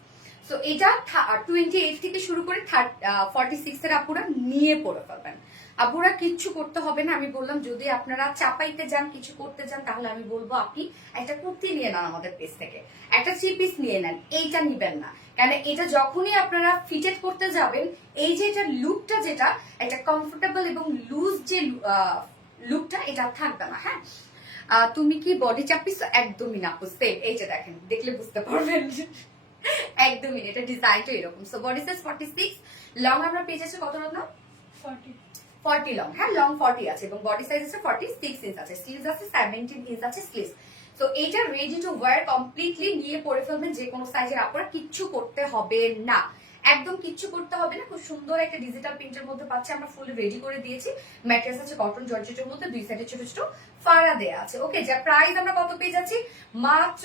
সো এটা 28 থেকে শুরু করে 46 এর আপুরা নিয়ে পড়ে ফেলবেন। আপুরা কিচ্ছু করতে হবে না। আমি বললাম যদি আপনারা চাপাইতে যান, কিছু করতে যান, তাহলে আমি বলবো আপনি একটা কুর্তি নিয়ে নেন আমাদের পেজ থেকে, একটা 3 পিস নিয়ে নেন। এইটা নিবেন না, কারণ এটা যখনই আপনারা ফিটেড করতে যাবেন, এই যে এটা লুকটা, যেটা একটা কমফোর্টেবল এবং লুজ যে লুকটা, এটা থাকবে না। হ্যাঁ, তুমি কি বডি চাপিস? একদমই না, সেম। এই যে দেখেন, দেখলে বুঝতে পারবেন একদমই। এটা ডিজাইনটা এরকম। সো বডি সাইজ 46, লং আমরা পেয়ে যাচ্ছি কত রত্ন? 40 লং। হ্যাঁ, লং 40 আছে, এবং বডি সাইজ আছে 46 ইঞ্চ আছে, স্লিভস আছে 17 ইঞ্চ আছে স্লিভস। তো এটা রেডি টু ওয়্যার, কমপ্লিটলি নিয়ে পরে ফেলবেন যে কোনো সাইজের। আপনারা কিচ্ছু করতে হবে না, একদম কিচ্ছু করতে হবে না। খুব সুন্দর একটা ডিজিটাল প্রিন্টের মধ্যে পাচ্ছে, আমরা ফুল রেডি করে দিয়েছি। ম্যাটেরিয়ালস আছে কটন জর্জেটের মধ্যে, দুই সাইডে ছোট ছোট ফাড়া দেয়া আছে। ওকে, যার প্রাইস আমরা কত পেয়ে যাচ্ছি? মাত্র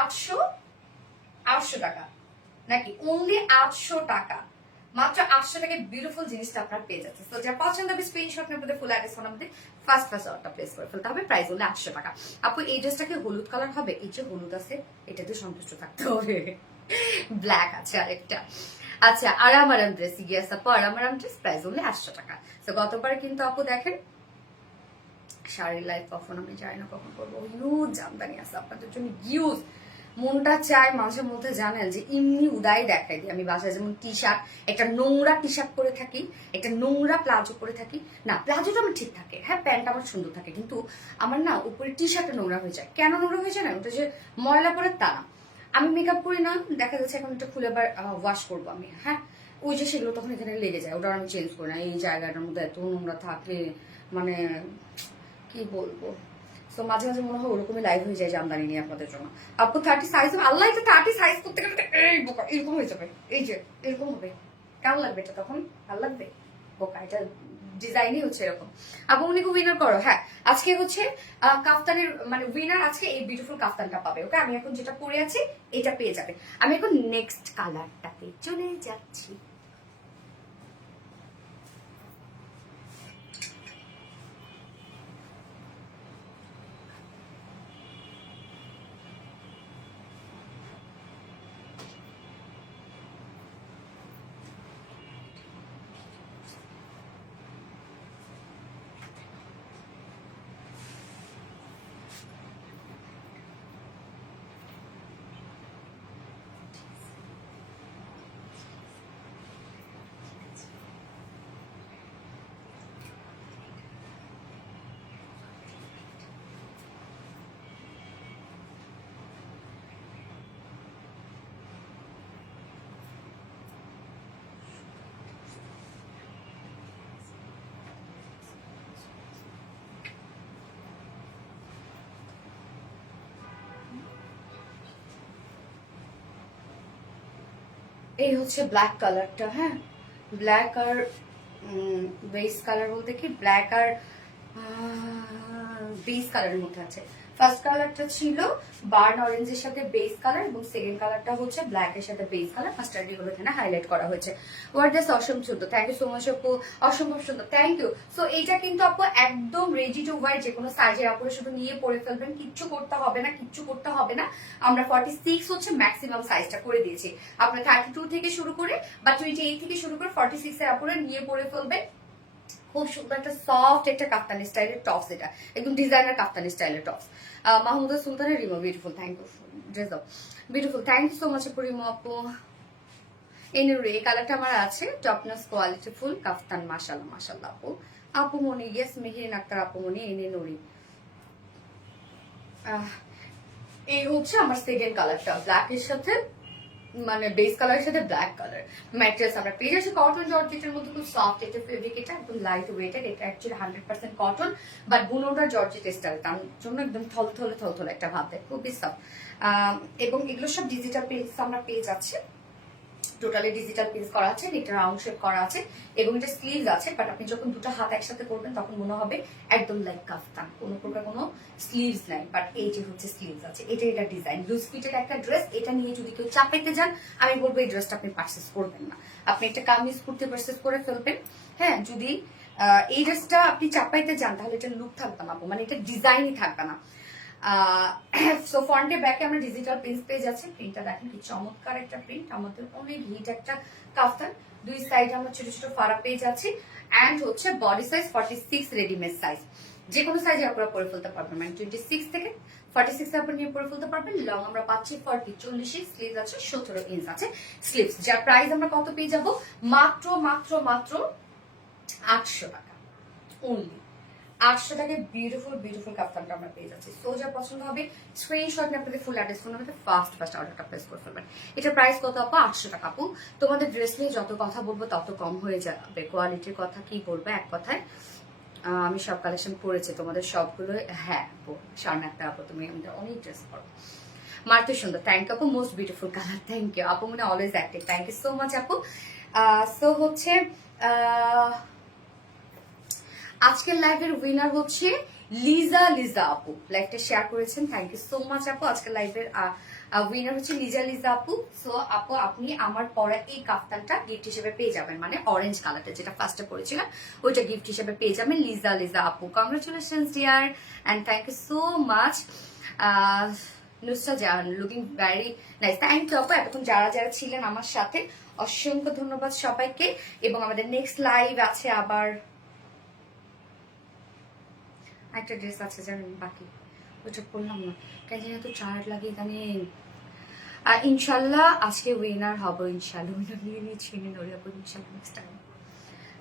800 টাকা, নাকি অনলি 800 টাকা। মাত্র 800 টাকায় বিউটিফুল জিনিসটা আপনার পেয়ে যাচ্ছে। তো যা পছন্দ হবে স্ক্রিনশট নেবে, ফুল অ্যাড্রেস ফোন আমাদের ফার্স্ট অর্ডারটা প্লেস করে ফেলতে হবে। প্রাইস হলো 800 টাকা। আপু এই ড্রেসটাকে হলুদ কালার হবে? এই যে হলুদ আছে, এটাতে সন্তুষ্ট থাকতে হবে। ব্ল্যাক আছে আরেকটা। আচ্ছা, আরাম আরাম ড্রেস। ইয়েস আপু, আরাম আরাম ড্রেস, প্রাইস হলো 800 টাকা। তো গতবার কিন্তু আপু দেখেন শাড়ির লাইফ কখন, আমি জানি না কখন করবো, হিউজ জামদানি আছে আপনাদের জন্য, হিউজ। মনটা চায় মাঝে মধ্যে জানেন যে এমনি উদাই দেখাই দিই। আমি বাসায় যেমন টি শার্ট, একটা নোংরা টি শার্ট পরে থাকি, একটা নোংরা প্লাজো পরে থাকি। না, প্লাজোটা আমার ঠিক থাকে, হ্যাঁ প্যান্ট আমার সুন্দর থাকে, কিন্তু আমার না উপরে টি শার্টটা নোংরা হয়ে যায়। কেন নোংরা হয়ে যায় না, ওটা যে ময়লা পরে তা না। আমি মেকআপ করি না, দেখা যাচ্ছে এখন এটা খুলে আবার ওয়াশ করবো আমি, হ্যাঁ ওই যে সেগুলো তখন এখানে লেগে যায়, ওটা আমি চেঞ্জ করি না। এই জায়গাটার মধ্যে এত নোংরা থাকলে মানে কি বলবো। তো মাঝে মাঝে মনে হয় ওরকমই লাইভ হয়ে যায় জামদানি নিয়ে আপনাদের জন্য। আপু 30 সাইজ হবে, আল্লাহ এটা 30 সাইজ করতে গেলে এই বোকা এরকম হয়ে যাবে, এই যে এরকম হবে। কেমন লাগবে এটা তখন? ভালো লাগবে? বোকা, এটা ডিজাইনই হচ্ছে এরকম। আপু উনিকে উইনার করো। হ্যাঁ আজকে হচ্ছে কাফতানের মানে উইনার আজকে এই বিউটিফুল কাফতানটা পাবে। ওকে আমি এখন যেটা পরে আছি এটা পেয়ে যাবে। আমি এখন নেক্সট কালারটাতে চলে যাচ্ছি। এই হচ্ছে ব্ল্যাক কালারটা, হ্যাঁ ব্ল্যাক আর বেস কালার বলতে কি ব্ল্যাক আর বেস কালারের মধ্যে আছে। ফার্স্ট কালারটা ছিল বার্ন অরেঞ্জের সাথে বেস কালার এবং সেকেন্ড কালারটা হচ্ছে ব্ল্যাক এর সাথে বেস কালার। মাস্টার্ড গুলো এখানে হাইলাইট করা হয়েছে। ওয়ার জাস্ট অসম সুন্দর, থ্যাংক ইউ সো মাচ আপু, অসম্ভব সুন্দর, থ্যাংক ইউ। সো এইটা কিন্তু আপু একদম রেডি টু ওয়ার, যে কোনো সাইজের আপুরে শুধু নিয়ে পরে ফেলবেন, কিচ্ছু করতে হবে না, কিচ্ছু করতে হবে না। আমরা 46 হচ্ছে ম্যাক্সিমাম সাইজটা করে দিয়েছি। আপনার 32 থেকে শুরু করে বা 28 থেকে শুরু করে 46 এর আপুরে নিয়ে পরে ফেলবেন। খুব সুন্দর একটা সফট একটা কাপ্তানি স্টাইলের টপস, এটা একদম ডিজাইনার কাপ্তানি স্টাইলের টপস। মাহমুদা সুলতানের Rimo, beautiful, thank you, dress up beautiful, thank you so much আপু রিমো আপু। এই কালারটা আমার আছে, টপনেস কোয়ালিটি ফুল কাফতান, মাশাআল্লাহ মাশাআল্লাহ আপু। আপু মনি, ইয়েস মেহেরিন আক্তার আপু মনি, এনে নুরি। এই হচ্ছে আমার সেকেন্ড কালারটা, ব্ল্যাক এর সাথে মানে বেস কালারের সাথে ব্ল্যাক কালার। ম্যাট্রেস আমরা পেয়ে যাচ্ছি কটন জর্জেটের মধ্যে, খুব সফট একটা ফেব্রিক, এটা একদম লাইট ওয়েটেড, এটা অ্যাকচুয়ালি 100% কটন বাট বুনোটা জর্জেট স্টাইল, তার জন্য একদম থলথলে থলথলে একটা ভাব দেয়, খুবই সফট। এবং এগুলো সব ডিজিটাল প্রিন্টস আমরা পেয়ে যাচ্ছি, টোটালি ডিজিটাল প্রিন্টস করা আছে, এটা রাউন্ড শেপ করা আছে এবং এটা স্লিভস আছে। বাট আপনি যখন দুটো হাত একসাথে করবেন তখন মনে হবে একদম লাইক কাফতান, কোনো প্রকার কোনো স্লিভস নাই, বাট এই যে হচ্ছে স্লিভস আছে। এটা ডিজাইন লুজ ফিটের একটা ড্রেস, এটা নিয়ে যদি কেউ চাপাইতে যান আমি বলবো এই ড্রেসটা আপনি পারচেস করবেন না। আপনি একটা কামিজ কুর্তি পারচেস করে ফেলবেন। হ্যাঁ যদি এই ড্রেসটা আপনি চাপাইতে যান তাহলে এটা লুক থাকবে না, মানে এটা ডিজাইনই থাকবে না। সো ফ্রন্টে ব্যাকে আমরা ডিজিটাল প্রিন্ট পেয়ে যাচ্ছি। প্রিন্টটা দেখেন কি চমৎকার একটা প্রিন্ট, আমাদের অনেক হিট একটা কাফতান। দুই সাইডে আমরা ছোট ছোট ফাড়া পেয়ে যাচ্ছি এন্ড হচ্ছে বডি সাইজ 46 রেডিমেড সাইজ, যে কোনো সাইজে আপনারা পরে ফেলতে পারবেন, মানে 26 থেকে 46 আপনারা নিয়ে পরে ফেলতে পারবেন। লং আমরা পাচ্ছি 40, 40 স্লিভস আছে, 17 ইঞ্চ আছে স্লিভস, যার প্রাইস আমরা কত পেয়ে যাব, মাত্র মাত্র মাত্র 800 টাকা অনলি। 800 টাকায় বিউটিফুল বিউটিফুল কাপ্তানটা আমরা পেয়ে যাচ্ছি। সো যা পছন্দ হবে স্ক্রিনশট নিয়ে আপনাদের ফুল অ্যাড্রেস ফোন নাম্বারে ফার্স্ট অর্ডারটা প্লেস করে ফেলবেন। এটার প্রাইস কত আপু? 800 টাকা আপু। তোমাদের ড্রেস নিয়ে যত কথা বলবো তত কম হয়ে যাবে, কোয়ালিটির কথা কি বলবো এক কথায়। আমি সব কালেকশন পরেছি তোমাদের সবগুলো, হ্যাঁ আপু স্বর্ণ একটা আপু, তুমি আমাদের অনেক ড্রেস করো, মারতে সুন্দর, থ্যাংক ইউ আপু, most beautiful colour, thank you আপু, মানে always active, thank you so much আপু। সো হচ্ছে আজকের লাইভের উইনার হচ্ছে লিজা আপু, লাইভটা শেয়ার করেছেন, থ্যাংক ইউ সো মাচ আপু। আজকের লাইভের উইনার হচ্ছে লিজা আপু। সো আপু আপনি আমার পরা এই কাফতানটা গিফট হিসেবে পেয়ে যাবেন, মানে অরেঞ্জ কালারটা যেটা ফার্স্টে পরেছিলাম ওইটা গিফট হিসেবে পেয়ে যাবেন লিজা আপু। Congratulations dear and thank you so much. Nusra Jahan looking very nice, thank you আপু। এতক্ষণ যারা যারা ছিলেন আমার সাথে অসংখ্য ধন্যবাদ সবাইকে। এবং আমাদের নেক্সট লাইভ আছে আবার, একটা ড্রেস আছে জানেন বাকি, ওইটা পরলাম না কেন জানি, তো চার্ট লাগে জানেন, আর ইনশাল্লাহ আজকে উইনার হবো, ইনশাল্লাহ উইনার নিয়ে নিচ্ছি নড়িয়াবো ইনশাল্লাহ নেক্সট টাইম।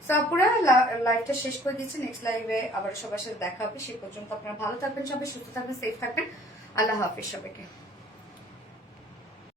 সো পুরো লাইভটা শেষ করে দিচ্ছি, নেক্সট লাইভে আবার সবার সাথে দেখা হবে। সে পর্যন্ত আপনারা ভালো থাকবেন, সবাই সুস্থ থাকবেন, সেফ থাকবেন। আল্লাহ হাফিজ সবাইকে।